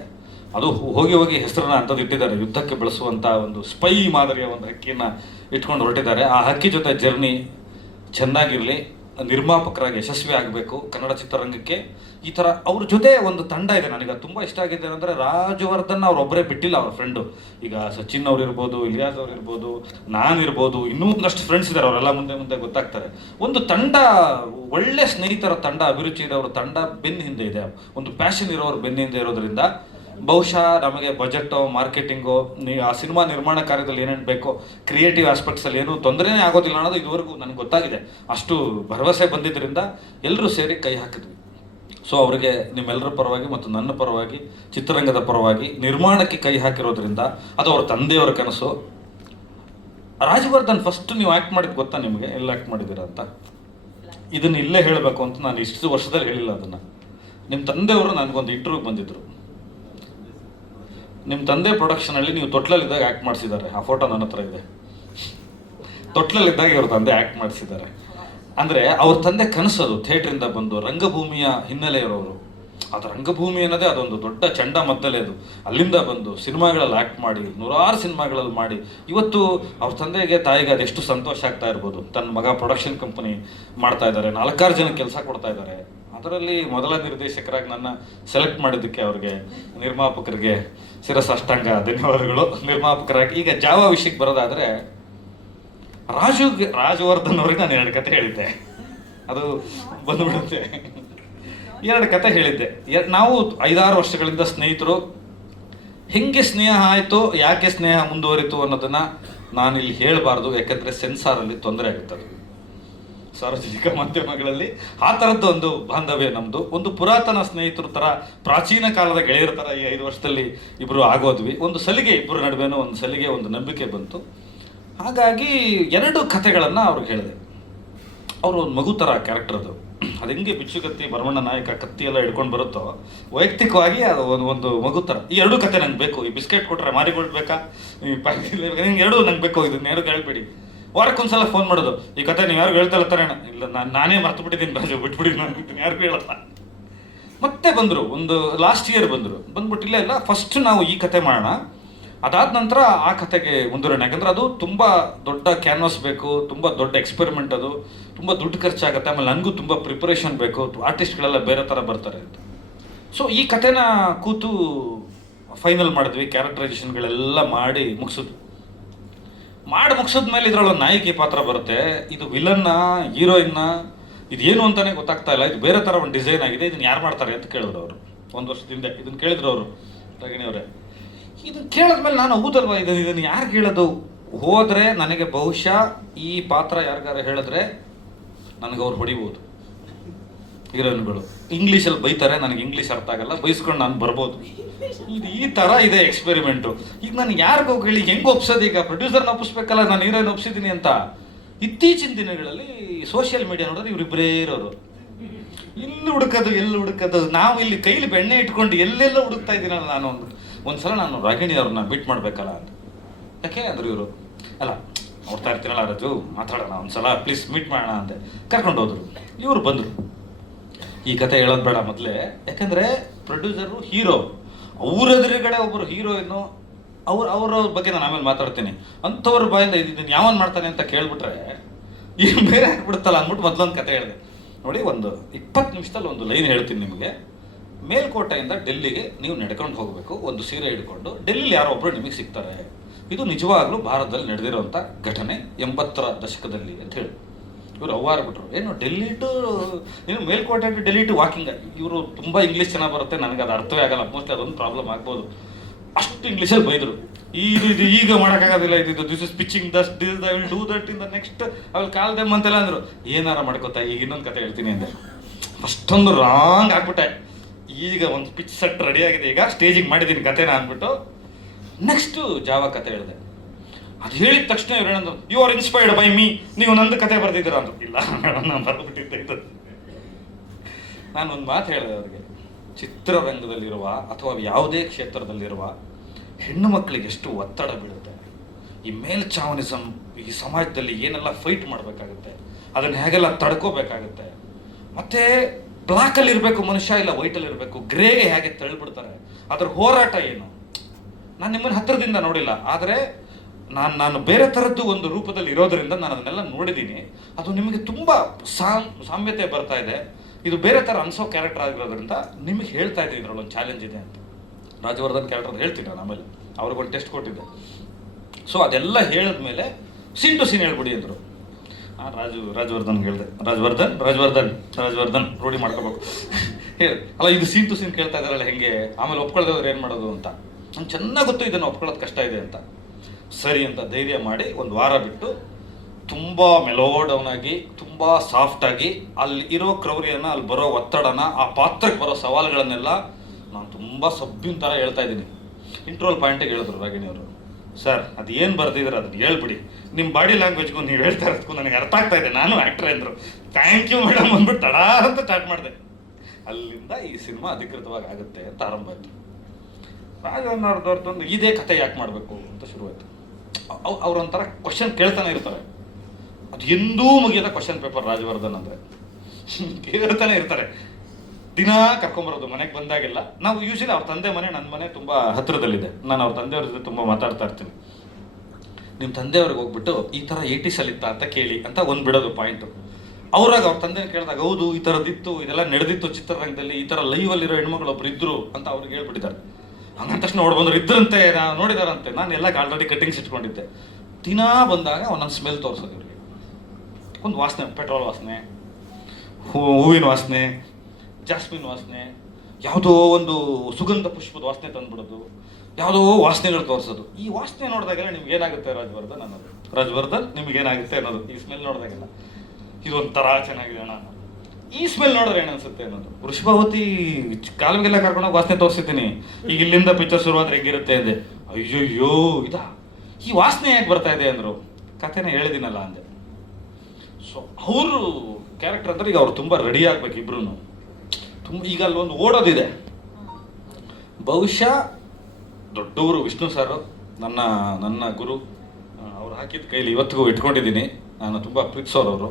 ಅದು ಹೋಗಿ ಹೆಸರನ್ನ ಅಂಥದ್ದು ಇಟ್ಟಿದ್ದಾರೆ, ಯುದ್ಧಕ್ಕೆ ಬಳಸುವಂಥ ಒಂದು ಸ್ಪೈ ಮಾದರಿಯ ಒಂದು ಹಕ್ಕಿಯನ್ನು ಇಟ್ಕೊಂಡು ಹೊರಟಿದ್ದಾರೆ. ಆ ಹಕ್ಕಿ ಜೊತೆ ಜರ್ನಿ ಚೆನ್ನಾಗಿರಲಿ, ನಿರ್ಮಾಪಕರಾಗಿ ಯಶಸ್ವಿ ಆಗಬೇಕು ಕನ್ನಡ ಚಿತ್ರರಂಗಕ್ಕೆ. ಈ ಥರ ಅವ್ರ ಜೊತೆ ಒಂದು ತಂಡ ಇದೆ. ನನಗೆ ತುಂಬ ಇಷ್ಟ ಆಗಿದೆ ಅಂದರೆ, ರಾಜವರ್ಧನ್ ಅವರೊಬ್ಬರೇ ಬಿಟ್ಟಿಲ್ಲ, ಅವ್ರ ಫ್ರೆಂಡು. ಈಗ ಸಚಿನ್ ಅವ್ರು ಇರ್ಬೋದು, ಇಲಿಯಾಸ್ ಅವ್ರು ಇರ್ಬೋದು, ನಾನಿರ್ಬೋದು, ಇನ್ನೂ ಒಂದಷ್ಟು ಫ್ರೆಂಡ್ಸ್ ಇದ್ದಾರೆ, ಅವರೆಲ್ಲ ಮುಂದೆ ಗೊತ್ತಾಗ್ತಾರೆ. ಒಂದು ತಂಡ, ಒಳ್ಳೆ ಸ್ನೇಹಿತರ ತಂಡ, ಅಭಿರುಚಿ ಇರೋವ್ರ ತಂಡ ಬೆನ್ನ ಹಿಂದೆ ಇದೆ, ಒಂದು ಪ್ಯಾಷನ್ ಇರೋರು ಬೆನ್ನ ಹಿಂದೆ ಇರೋದ್ರಿಂದ ಬಹುಶಃ ನಮಗೆ ಬಜೆಟು, ಮಾರ್ಕೆಟಿಂಗು, ಆ ಸಿನಿಮಾ ನಿರ್ಮಾಣ ಕಾರ್ಯದಲ್ಲಿ ಏನೇನು ಬೇಕೋ ಕ್ರಿಯೇಟಿವ್ ಆಸ್ಪೆಕ್ಟ್ಸಲ್ಲಿ ಏನೂ ತೊಂದರೆನೇ ಆಗೋದಿಲ್ಲ ಅನ್ನೋದು ಇದುವರೆಗೂ ನನಗೆ ಗೊತ್ತಾಗಿದೆ. ಅಷ್ಟು ಭರವಸೆ ಬಂದಿದ್ದರಿಂದ ಎಲ್ಲರೂ ಸೇರಿ ಕೈ ಹಾಕಿದ್ವಿ. ಸೊ ಅವರಿಗೆ ನಿಮ್ಮೆಲ್ಲರ ಪರವಾಗಿ ಮತ್ತು ನನ್ನ ಪರವಾಗಿ, ಚಿತ್ರರಂಗದ ಪರವಾಗಿ, ನಿರ್ಮಾಣಕ್ಕೆ ಕೈ ಹಾಕಿರೋದ್ರಿಂದ ಅದು ಅವ್ರ ತಂದೆಯವರ ಕನಸು. ರಾಜವರ್ಧನ್ ಫಸ್ಟ್ ನೀವು ಆ್ಯಕ್ಟ್ ಮಾಡಿದ್ದು ಗೊತ್ತಾ ನಿಮಗೆ? ಎಲ್ಲ ಆ್ಯಕ್ಟ್ ಮಾಡಿದ್ದೀರಾ ಅಂತ ಇದನ್ನು ಇಲ್ಲೇ ಹೇಳಬೇಕು ಅಂತ ನಾನು ಇಷ್ಟು ವರ್ಷದಲ್ಲಿ ಹೇಳಿಲ್ಲ ಅದನ್ನು. ನಿಮ್ಮ ತಂದೆಯವರು ನನಗೊಂದು ಇಂಟರ್ವ್ಯೂಗೆ ಬಂದಿದ್ದರು. ನಿಮ್ಮ ತಂದೆ ಪ್ರೊಡಕ್ಷನಲ್ಲಿ ನೀವು ತೊಟ್ಲಲ್ಲಿದ್ದಾಗ ಆ್ಯಕ್ಟ್ ಮಾಡಿಸಿದ್ದಾರೆ. ಆ ಫೋಟೋ ನನ್ನ ಹತ್ರ ಇದೆ. ತೊಟ್ಲಲ್ಲಿದ್ದಾಗ ಇವ್ರ ತಂದೆ ಆ್ಯಕ್ಟ್ ಮಾಡಿಸಿದ್ದಾರೆ. ಅಂದರೆ ಅವ್ರ ತಂದೆ ಕನಸದು ಥಿಯೇಟ್ರಿಂದ ಬಂದು ರಂಗಭೂಮಿಯ ಹಿನ್ನೆಲೆ ಇರೋರು. ಅದು ರಂಗಭೂಮಿ ಅನ್ನೋದೇ ಅದೊಂದು ದೊಡ್ಡ ಚಂಡ ಮದ್ದಲೆ. ಅದು ಅಲ್ಲಿಂದ ಬಂದು ಸಿನಿಮಾಗಳಲ್ಲಿ ಆ್ಯಕ್ಟ್ ಮಾಡಿ, ನೂರಾರು ಸಿನಿಮಾಗಳಲ್ಲಿ ಮಾಡಿ, ಇವತ್ತು ಅವ್ರ ತಂದೆಗೆ ತಾಯಿಗೆ ಅದೆಷ್ಟು ಸಂತೋಷ ಆಗ್ತಾ ಇರ್ಬೋದು. ತನ್ನ ಮಗ ಪ್ರೊಡಕ್ಷನ್ ಕಂಪನಿ ಮಾಡ್ತಾ ಇದ್ದಾರೆ, 4-6 ಜನ ಕೆಲಸ ಕೊಡ್ತಾ ಇದ್ದಾರೆ. ಅದರಲ್ಲಿ ಮೊದಲ ನಿರ್ದೇಶಕರಾಗಿ ನನ್ನ ಸೆಲೆಕ್ಟ್ ಮಾಡಿದ್ದಕ್ಕೆ ಅವ್ರಿಗೆ, ನಿರ್ಮಾಪಕರಿಗೆ ಶಿರಸಾಷ್ಟಾಂಗ ಧನ್ಯವಾದಗಳು. ನಿರ್ಮಾಪಕರಾಗಿ ಈಗ ಜಾವ ವಿಷಯಕ್ಕೆ ಬರೋದಾದರೆ, ರಾಜವರ್ಧನ್ ಅವ್ರಿಗೆ ನಾನು 2 ಕತೆ ಹೇಳಿದ್ದೆ, ಅದು ಬಂದುಬಿಡುತ್ತೆ. 2 ಕತೆ ಹೇಳಿದ್ದೆ. ನಾವು 5-6 ವರ್ಷಗಳಿಂದ ಸ್ನೇಹಿತರು. ಹೆಂಗೆ ಸ್ನೇಹ ಆಯಿತು, ಯಾಕೆ ಸ್ನೇಹ ಮುಂದುವರಿತು ಅನ್ನೋದನ್ನು ನಾನಿಲ್ಲಿ ಹೇಳಬಾರ್ದು, ಯಾಕಂದರೆ ಸೆನ್ಸಾರಲ್ಲಿ ತೊಂದರೆ ಆಗುತ್ತದೆ. ಸಾರ್ವಜನಿಕ ಮಾಧ್ಯಮಗಳಲ್ಲಿ ಆ ಥರದ್ದು ಒಂದು ಬಾಂಧವ್ಯ ನಮ್ಮದು. ಒಂದು ಪುರಾತನ ಸ್ನೇಹಿತರ ಥರ, ಪ್ರಾಚೀನ ಕಾಲದ ಗೆಳೆಯರ ಥರ ಈ 5 ವರ್ಷದಲ್ಲಿ ಇಬ್ಬರು ಆಗೋದ್ವಿ. ಒಂದು ಸಲಿಗೆ, ಇಬ್ಬರ ನಡುವೆನೂ ಒಂದು ಸಲಿಗೆ, ಒಂದು ನಂಬಿಕೆ ಬಂತು. ಹಾಗಾಗಿ 2 ಕಥೆಗಳನ್ನು ಅವ್ರಿಗೆ ಹೇಳಿದೆ. ಅವರು ಒಂದು ಮಗು ಥರ ಕ್ಯಾರೆಕ್ಟರ್ ಅದು. ಅದು ಹೆಂಗೆ ಬಿಚ್ಚುಕತ್ತಿ, ಭರಮಣ್ಣ ನಾಯಕ ಕತ್ತಿ ಎಲ್ಲ ಹಿಡ್ಕೊಂಡು ಬರುತ್ತೋ, ವೈಯಕ್ತಿಕವಾಗಿ ಅದು ಒಂದು ಮಗು ಥರ. ಈ 2 ಕತೆ ನಂಗೆ ಬೇಕು. ಈ ಬಿಸ್ಕೆಟ್ ಕೊಟ್ಟರೆ ಮಾರಿಗೋಲ್ಡ್ ಬೇಕಾ, ಈ ನಿಂಗೆ 2 ನಂಗೆ ಬೇಕು, ಇದನ್ನ ಯಾರು ಹೇಳ್ಬೇಡಿ. ವಾರಕ್ಕೊಂದ್ಸಲ ಫೋನ್ ಮಾಡೋದು, ಈ ಕತೆ ನೀವು ಯಾರು ಹೇಳ್ತಾ ಇಲ್ಲ ತಾನೇಣ? ಇಲ್ಲ, ನಾನೇ ಮರ್ತು ಬಿಟ್ಟಿದ್ದೀನಿ ರಾಜು, ಬಿಟ್ಬಿಡಿ, ನಾನು ಯಾರಿಗೂ ಹೇಳಲ್ಲ. ಮತ್ತೆ ಬಂದರು, ಒಂದು ಲಾಸ್ಟ್ ಇಯರ್ ಬಂದ್ಬಿಟ್ಟಿಲ್ಲ ಇಲ್ಲ, ಫಸ್ಟ್ ನಾವು ಈ ಕತೆ ಮಾಡೋಣ, ಅದಾದ ನಂತರ ಆ ಕತೆಗೆ ಮುಂದುವರೋಣ. ಯಾಕಂದರೆ ಅದು ತುಂಬ ದೊಡ್ಡ ಕ್ಯಾನ್ವಾಸ್ ಬೇಕು, ತುಂಬ ದೊಡ್ಡ ಎಕ್ಸ್ಪೆರಿಮೆಂಟ್, ಅದು ತುಂಬ ದುಡ್ಡು ಖರ್ಚಾಗುತ್ತೆ. ಆಮೇಲೆ ನನಗೂ ತುಂಬ ಪ್ರಿಪರೇಷನ್ ಬೇಕು, ಆರ್ಟಿಸ್ಟ್ಗಳೆಲ್ಲ ಬೇರೆ ಥರ ಬರ್ತಾರೆ ಅಂತ. ಸೊ ಈ ಕತೆನ ಕೂತು ಫೈನಲ್ ಮಾಡಿದ್ವಿ, ಕ್ಯಾರೆಕ್ಟರೈಸೇಷನ್ಗಳೆಲ್ಲ ಮಾಡಿ ಮುಗಿಸಿದ್ವಿ. ಮುಗಿಸಿದ್ಮೇಲೆ ಇದರೊಳಗೆ ನಾಯಕಿ ಪಾತ್ರ ಬರುತ್ತೆ. ಇದು ವಿಲನ್ನ, ಹೀರೋಯಿನ್ನ, ಇದೇನು ಅಂತಲೇ ಗೊತ್ತಾಗ್ತಾ ಇಲ್ಲ. ಇದು ಬೇರೆ ಥರ ಒಂದು ಡಿಸೈನ್ ಆಗಿದೆ, ಇದನ್ನು ಯಾರು ಮಾಡ್ತಾರೆ ಅಂತ ಕೇಳಿದ್ರು ಅವರು. 1 ವರ್ಷದಿಂದ ಇದನ್ನು ಕೇಳಿದ್ರು ಅವರು, ರಾಗಿಣಿಯವರೇ. ಇದನ್ನು ಕೇಳಿದ್ಮೇಲೆ ನಾನು ಹೌದಲ್ವಾ, ಇದನ್ನು ಯಾರು ಕೇಳೋದು? ಹೋದರೆ ನನಗೆ ಬಹುಶಃ ಈ ಪಾತ್ರ ಯಾರಿಗಾರು ಹೇಳಿದ್ರೆ ನನಗೆ ಅವ್ರು ಹೊಡಿಬೋದು. ಹೀರೋಯಿನ್ಗಳು ಇಂಗ್ಲೀಷಲ್ಲಿ ಬೈತಾರೆ, ನನಗೆ ಇಂಗ್ಲೀಷ್ ಅರ್ಥ ಆಗಲ್ಲ, ಬೈಸ್ಕೊಂಡು ನಾನು ಬರ್ಬೋದು. ಇದು ಈ ಥರ ಇದೆ ಎಕ್ಸ್ಪೆರಿಮೆಂಟು. ಈಗ ನಾನು ಯಾರಿಗೂ ಹೇಳಿ ಹೆಂಗೆ ಒಪ್ಸೋದು? ಈಗ ಪ್ರೊಡ್ಯೂಸರ್ನ ಒಪ್ಪಿಸ್ಬೇಕಲ್ಲ, ನಾನು ಹೀರೋಯಿನ್ ಒಪ್ಸಿದ್ದೀನಿ ಅಂತ. ಇತ್ತೀಚಿನ ದಿನಗಳಲ್ಲಿ ಸೋಷಿಯಲ್ ಮೀಡಿಯಾ ನೋಡಿದ್ರೆ ಇವರಿಬ್ಬರೇ ಇರೋರು. ಎಲ್ಲಿ ಹುಡುಕೋದು, ನಾವು ಇಲ್ಲಿ ಕೈಲಿ ಬೆಣ್ಣೆ ಇಟ್ಕೊಂಡು ಎಲ್ಲೆಲ್ಲ ಹುಡುಕ್ತಾ ಇದ್ದೀನಲ್ಲ. ನಾನು ಒಂದ್ಸಲ ನಾನು ರಾಗಿಣಿ ಅವ್ರನ್ನ ಮೀಟ್ ಮಾಡಬೇಕಲ್ಲ ಅಂತ. ಯಾಕೆ ಅಂದ್ರೆ ಇವರು ಅಲ್ಲ, ನೋಡ್ತಾ ಇರ್ತೀನಲ್ಲ ರಾಜು, ಮಾತಾಡೋಣ ಒಂದ್ಸಲ ಪ್ಲೀಸ್ ಮೀಟ್ ಮಾಡೋಣ ಅಂತೆ. ಕರ್ಕೊಂಡು ಹೋದ್ರು. ಇವರು ಬಂದರು. ಈ ಕತೆ ಹೇಳೋದು ಬೇಡ ಮೊದಲೇ, ಯಾಕಂದರೆ ಪ್ರೊಡ್ಯೂಸರು ಹೀರೋ, ಅವ್ರ ಎದುರುಗಡೆ ಒಬ್ಬರು ಹೀರೋಯಿನ್ನು, ಅವ್ರ ಬಗ್ಗೆ ನಾನು ಆಮೇಲೆ ಮಾತಾಡ್ತೀನಿ. ಅಂಥವ್ರ ಬಾಯಿಂದ ಇದನ್ನು ಯಾವನ್ ಮಾಡ್ತಾನೆ ಅಂತ ಕೇಳ್ಬಿಟ್ರೆ ಈಗ ಬೇರೆ ಆಗ್ಬಿಡುತ್ತಲ್ಲ ಅಂದ್ಬಿಟ್ಟು ಮೊದಲೊಂದು ಕತೆ ಹೇಳಿದೆ. ನೋಡಿ, ಒಂದು 20 ನಿಮಿಷದಲ್ಲಿ ಒಂದು ಲೈನ್ ಹೇಳ್ತೀನಿ ನಿಮಗೆ. ಮೇಲ್ಕೋಟೆಯಿಂದ ಡೆಲ್ಲಿಗೆ ನೀವು ನಡ್ಕೊಂಡು ಹೋಗಬೇಕು, ಒಂದು ಸೀರೆ ಹಿಡ್ಕೊಂಡು. ಡೆಲ್ಲಿಲಿ ಯಾರೋ ಒಬ್ಬರು ನಿಮಗೆ ಸಿಗ್ತಾರೆ. ಇದು ನಿಜವಾಗ್ಲೂ ಭಾರತದಲ್ಲಿ ನಡೆದಿರೋಂಥ ಘಟನೆ 80ರ ದಶಕದಲ್ಲಿ ಅಂತ ಹೇಳಿ ಇವರು ಅವ್ವಾರ್ಬಿಟ್ರು. ಏನು ಡೆಲ್ಲಿ ಟು ನೀವು Melkote to Delhi to walking. ಇವರು ತುಂಬ ಇಂಗ್ಲೀಷ್ ಚೆನ್ನಾಗಿ ಬರುತ್ತೆ, ನನಗೆ ಅದು ಅರ್ಥವೇ ಆಗಲ್ಲ. ಮೋಸ್ಟ್ಲಿ ಅದೊಂದು ಪ್ರಾಬ್ಲಮ್ ಆಗ್ಬೋದು. ಅಷ್ಟು ಇಂಗ್ಲೀಷಲ್ಲಿ ಬೈದರು. ಇದು ಈಗ ಮಾಡೋಕ್ಕಾಗೋದಿಲ್ಲ, ಇದು this is pitching thus, this I will do that in the next, ಅವ್ರು ಕಾಲ್ ದೆಮ್ ಅಂತೆಲ್ಲ ಅಂದರು. ಏನಾರ ಮಾಡ್ಕೋತಾ, ಈಗ ಇನ್ನೊಂದು ಕತೆ ಹೇಳ್ತೀನಿ ಅಂದೆ. ಅಷ್ಟೊಂದು ರಾಂಗ್ ಆಗ್ಬಿಟ್ಟೆ. ಈಗ ಒಂದು ಪಿಚ್ ಸೆಟ್ ರೆಡಿ ಆಗಿದೆ, ಈಗ ಸ್ಟೇಜಿಗೆ ಮಾಡಿದ್ದೀನಿ ಕತೆನ ಅಂದ್ಬಿಟ್ಟು ನೆಕ್ಸ್ಟು ಜಾವ ಕತೆ ಹೇಳಿದೆ. ಅದು ಹೇಳಿದ ತಕ್ಷಣ ಇವ್ರು ಏನಂದ್ರು, you are inspired by me, ನೀವು ನಂದು ಕತೆ ಬರ್ದಿದ್ದೀರಾ ಅಂದರು. ಇಲ್ಲ ಮೇಡಮ್, ನಾನು ಬರೆದ್ಬಿಟ್ಟಿದ್ದೆ ಇದು. ನಾನೊಂದು ಮಾತು ಹೇಳಿದೆ ಅವ್ರಿಗೆ, ಚಿತ್ರರಂಗದಲ್ಲಿರುವ ಅಥವಾ ಯಾವುದೇ ಕ್ಷೇತ್ರದಲ್ಲಿರುವ ಹೆಣ್ಣು ಮಕ್ಕಳಿಗೆ ಎಷ್ಟು ಒತ್ತಡ ಬೀಳುತ್ತೆ, ಈ ಮೇಲ್ಚಾವನಿಸಮ್ ಈ ಸಮಾಜದಲ್ಲಿ ಏನೆಲ್ಲ ಫೈಟ್ ಮಾಡಬೇಕಾಗುತ್ತೆ, ಅದನ್ನು ಹೇಗೆಲ್ಲ ತಡ್ಕೋಬೇಕಾಗುತ್ತೆ, ಮತ್ತು ಬ್ಲ್ಯಾಕಲ್ಲಿ ಇರಬೇಕು ಮನುಷ್ಯ ಇಲ್ಲ ವೈಟಲ್ಲಿ ಇರಬೇಕು, ಗ್ರೇಗೆ ಹೇಗೆ ತಳ್ಳಿಬಿಡ್ತಾರೆ, ಅದರ ಹೋರಾಟ ಏನು. ನಾನು ನಿಮ್ಮನ್ನು ಹತ್ತಿರದಿಂದ ನೋಡಿಲ್ಲ, ಆದರೆ ನಾನು ಬೇರೆ ಥರದ್ದು ಒಂದು ರೂಪದಲ್ಲಿ ಇರೋದರಿಂದ ನಾನು ಅದನ್ನೆಲ್ಲ ನೋಡಿದ್ದೀನಿ. ಅದು ನಿಮಗೆ ತುಂಬ ಸಾಮ್ಯತೆ ಬರ್ತಾ ಇದೆ. ಇದು ಬೇರೆ ಥರ ಅನ್ಸೋ ಕ್ಯಾರೆಕ್ಟರ್ ಆಗಿರೋದ್ರಿಂದ ನಿಮಗೆ ಹೇಳ್ತಾ ಇದ್ದೀನಿ, ಇದರಲ್ಲೊಂದು ಚಾಲೆಂಜ್ ಇದೆ ಅಂತ. ರಾಜವರ್ಧನ್ ಕ್ಯಾರೆಕ್ಟರ್ ಹೇಳ್ತೀನಿ ನಾನು ಆಮೇಲೆ, ಅವ್ರಿಗೊಂದು ಟೆಸ್ಟ್ ಕೊಟ್ಟಿದ್ದೆ. ಸೊ ಅದೆಲ್ಲ ಹೇಳಿದ್ಮೇಲೆ ಸೀನ್ ಟು ಸೀನ್ ಹೇಳ್ಬಿಡಿ ಅಂದರು. ರಾಜವರ್ಧನ್ಗೆ ಹೇಳಿದೆ, ರಾಜವರ್ಧನ್ ರೂಢಿ ಮಾಡ್ಕೋಬೇಕು ಹೇಳಿ, ಅಲ್ಲ ಇದು ಸೀನ್ ಟು ಸೀನ್ ಕೇಳ್ತಾ ಇದ್ದಾರಲ್ಲ ಹೆಂಗೆ, ಆಮೇಲೆ ಒಪ್ಕೊಳ್ದವ್ರು ಏನು ಮಾಡೋದು ಅಂತ. ನಂಗೆ ಚೆನ್ನಾಗಿ ಗೊತ್ತು ಇದನ್ನು ಒಪ್ಕೊಳ್ಳೋದು ಕಷ್ಟ ಇದೆ ಅಂತ. ಸರಿ ಅಂತ ಧೈರ್ಯ ಮಾಡಿ ಒಂದು ವಾರ ಬಿಟ್ಟು ತುಂಬ ಮೆಲೋ ಡೌನ್ ಆಗಿ ತುಂಬ ಸಾಫ್ಟಾಗಿ ಅಲ್ಲಿ ಇರೋ ಕ್ರೌರ್ಯನ, ಅಲ್ಲಿ ಬರೋ ಒತ್ತಡನ, ಆ ಪಾತ್ರಕ್ಕೆ ಬರೋ ಸವಾಲುಗಳನ್ನೆಲ್ಲ ನಾನು ತುಂಬ ಸಬ್ಬಿನ ಥರ ಹೇಳ್ತಾ ಇದ್ದೀನಿ. ಇಂಟ್ರೋಲ್ ಪಾಯಿಂಟಿಗೆ ಹೇಳಿದ್ರು ರಾಗಿಣಿಯವರು, ಸರ್ ಅದು ಏನು ಬರ್ದಿದ್ರೆ ಅದನ್ನು ಹೇಳ್ಬಿಡಿ, ನಿಮ್ಮ ಬಾಡಿ ಲ್ಯಾಂಗ್ವೇಜ್ಗೂ ನೀವು ಹೇಳ್ತಾ ಇರೋದಕ್ಕೂ ನನಗೆ ಅರ್ಥ ಆಗ್ತಾ ಇದೆ, ನಾನು ಆ್ಯಕ್ಟ್ರೇ ಅಂದರು. ಥ್ಯಾಂಕ್ ಯು ಮೇಡಮ್ ಅಂದ್ಬಿಟ್ಟು ತಡ ಅಂತ ಸ್ಟಾರ್ಟ್ ಮಾಡಿದೆ. ಅಲ್ಲಿಂದ ಈ ಸಿನಿಮಾ ಅಧಿಕೃತವಾಗಿ ಆಗುತ್ತೆ ಅಂತ ಆರಂಭ ಆಯಿತು. ರಾಜವರ್ಧನ್ ಇದೇ ಕಥೆ ಯಾಕೆ ಮಾಡಬೇಕು ಅಂತ ಶುರುವಾಯಿತು. ಅವರೊಂಥರ ಕ್ವಶನ್ ಕೇಳ್ತಾನೆ ಇರ್ತಾರೆ, ಅದು ಎಂದೂ ಮುಗಿಯೋದ ಕ್ವಶನ್ ಪೇಪರ್. ರಾಜವರ್ಧನ್ ಅಂದರೆ ಕೇಳ್ತಾನೆ ಇರ್ತಾರೆ. ದಿನ ಕರ್ಕೊಂಬರೋದು ಮನೆಗೆ ಬಂದಾಗೆಲ್ಲ. ನಾವು ಯೂಶಲಿ ಅವ್ರ ತಂದೆ ಮನೆ ನನ್ನ ಮನೆ ತುಂಬ ಹತ್ತಿರದಲ್ಲಿದೆ. ನಾನು ಅವ್ರ ತಂದೆಯವ್ರ ಜೊತೆ ತುಂಬ ಮಾತಾಡ್ತಾ ಇರ್ತೀನಿ. ನಿಮ್ಮ ತಂದೆಯವ್ರಿಗೆ ಹೋಗ್ಬಿಟ್ಟು ಈ ಥರ 80s ಇತ್ತ ಅಂತ ಕೇಳಿ ಅಂತ ಒಂದು ಬಿಡೋದು ಪಾಯಿಂಟು. ಅವ್ರಾಗ ಅವ್ರ ತಂದೆ ಕೇಳಿದಾಗ ಹೌದು ಈ ಥರದ್ದಿತ್ತು, ಇದೆಲ್ಲ ನಡೆದಿತ್ತು ಚಿತ್ರರಂಗದಲ್ಲಿ, ಈ ಥರ ಲೈವಲ್ಲಿರೋ ಹೆಣ್ಮಗಳು ಒಬ್ರು ಇದ್ರು ಅಂತ ಅವ್ರಿಗೆ ಹೇಳ್ಬಿಟ್ಟಿದ್ದಾರೆ. ಹಂಗಂದ ತಕ್ಷಣ ನೋಡ್ಬಂದ್ರು ಇದ್ರಂತೆ, ನೋಡಿದಾರಂತೆ. ನಾನು ಎಲ್ಲ ಆಲ್ರೆಡಿ ಕಟ್ಟಿಂಗ್ಸ್ ಇಟ್ಕೊಂಡಿದ್ದೆ. ದಿನ ಬಂದಾಗ ಒಂದೊಂದು ಸ್ಮೆಲ್ ತೋರಿಸೋದು ಇವ್ರಿಗೆ. ಒಂದು ವಾಸನೆ, ಪೆಟ್ರೋಲ್ ವಾಸನೆ, ಹೂವಿನ ವಾಸನೆ, ಜಾಸ್ಮಿನ್ ವಾಸನೆ, ಯಾವುದೋ ಒಂದು ಸುಗಂಧ ಪುಷ್ಪದ ವಾಸನೆ ತಂದುಬಿಡೋದು, ಯಾವುದೋ ವಾಸನೆಗಳು ತೋರಿಸೋದು. ಈ ವಾಸನೆ ನೋಡಿದಾಗೆಲ್ಲ ನಿಮ್ಗೆ ಏನಾಗುತ್ತೆ ರಾಜವರ್ಧನ್ ನಿಮಗೇನಾಗುತ್ತೆ ಅನ್ನೋದು. ಈ ಸ್ಮೆಲ್ ನೋಡಿದಾಗೆಲ್ಲ ಇದೊಂಥರ ಚೆನ್ನಾಗಿದೆ ಅಣ್ಣ, ಈ ಸ್ಮೆಲ್ ನೋಡಿದ್ರೆ ಏನನ್ಸುತ್ತೆ ಅನ್ನೋದು. ವೃಷಭಾವತಿ ಕಾಲುವೆಗೆಲ್ಲ ಕರ್ಕೊಂಡೋಗಿ ವಾಸನೆ ತೋರಿಸಿದ್ದೀನಿ, ಈಗ ಇಲ್ಲಿಂದ ಪಿಕ್ಚರ್ ಶುರುವಾದ್ರೆ ಹೆಂಗಿರುತ್ತೆ ಅಂದೆ. ಅಯ್ಯೋಯ್ಯೋ ಇದಾ, ಈ ವಾಸನೆ ಯಾಕೆ ಬರ್ತಾ ಇದೆ ಅಂದರು. ಕಥೆನ ಹೇಳಿದಿನಲ್ಲ ಅಂದೆ. ಸೊ ಅವರು ಕ್ಯಾರೆಕ್ಟರ್ ಅಂದರೆ ಈಗ ಅವ್ರು ತುಂಬ ರೆಡಿ ಆಗ್ಬೇಕು ಇಬ್ರು. ತುಂಬ ಈಗ ಅಲ್ಲೊಂದು ಓಡೋದಿದೆ. ಬಹುಶಃ ದೊಡ್ಡವರು ವಿಷ್ಣು ಸರ್ ನನ್ನ ಗುರು, ಅವ್ರು ಹಾಕಿದ ಕೈಲಿ ಇವತ್ತಿಗೂ ಇಟ್ಕೊಂಡಿದ್ದೀನಿ. ನಾನು ತುಂಬ ಪ್ರೀತಿಸೋರು ಅವರು.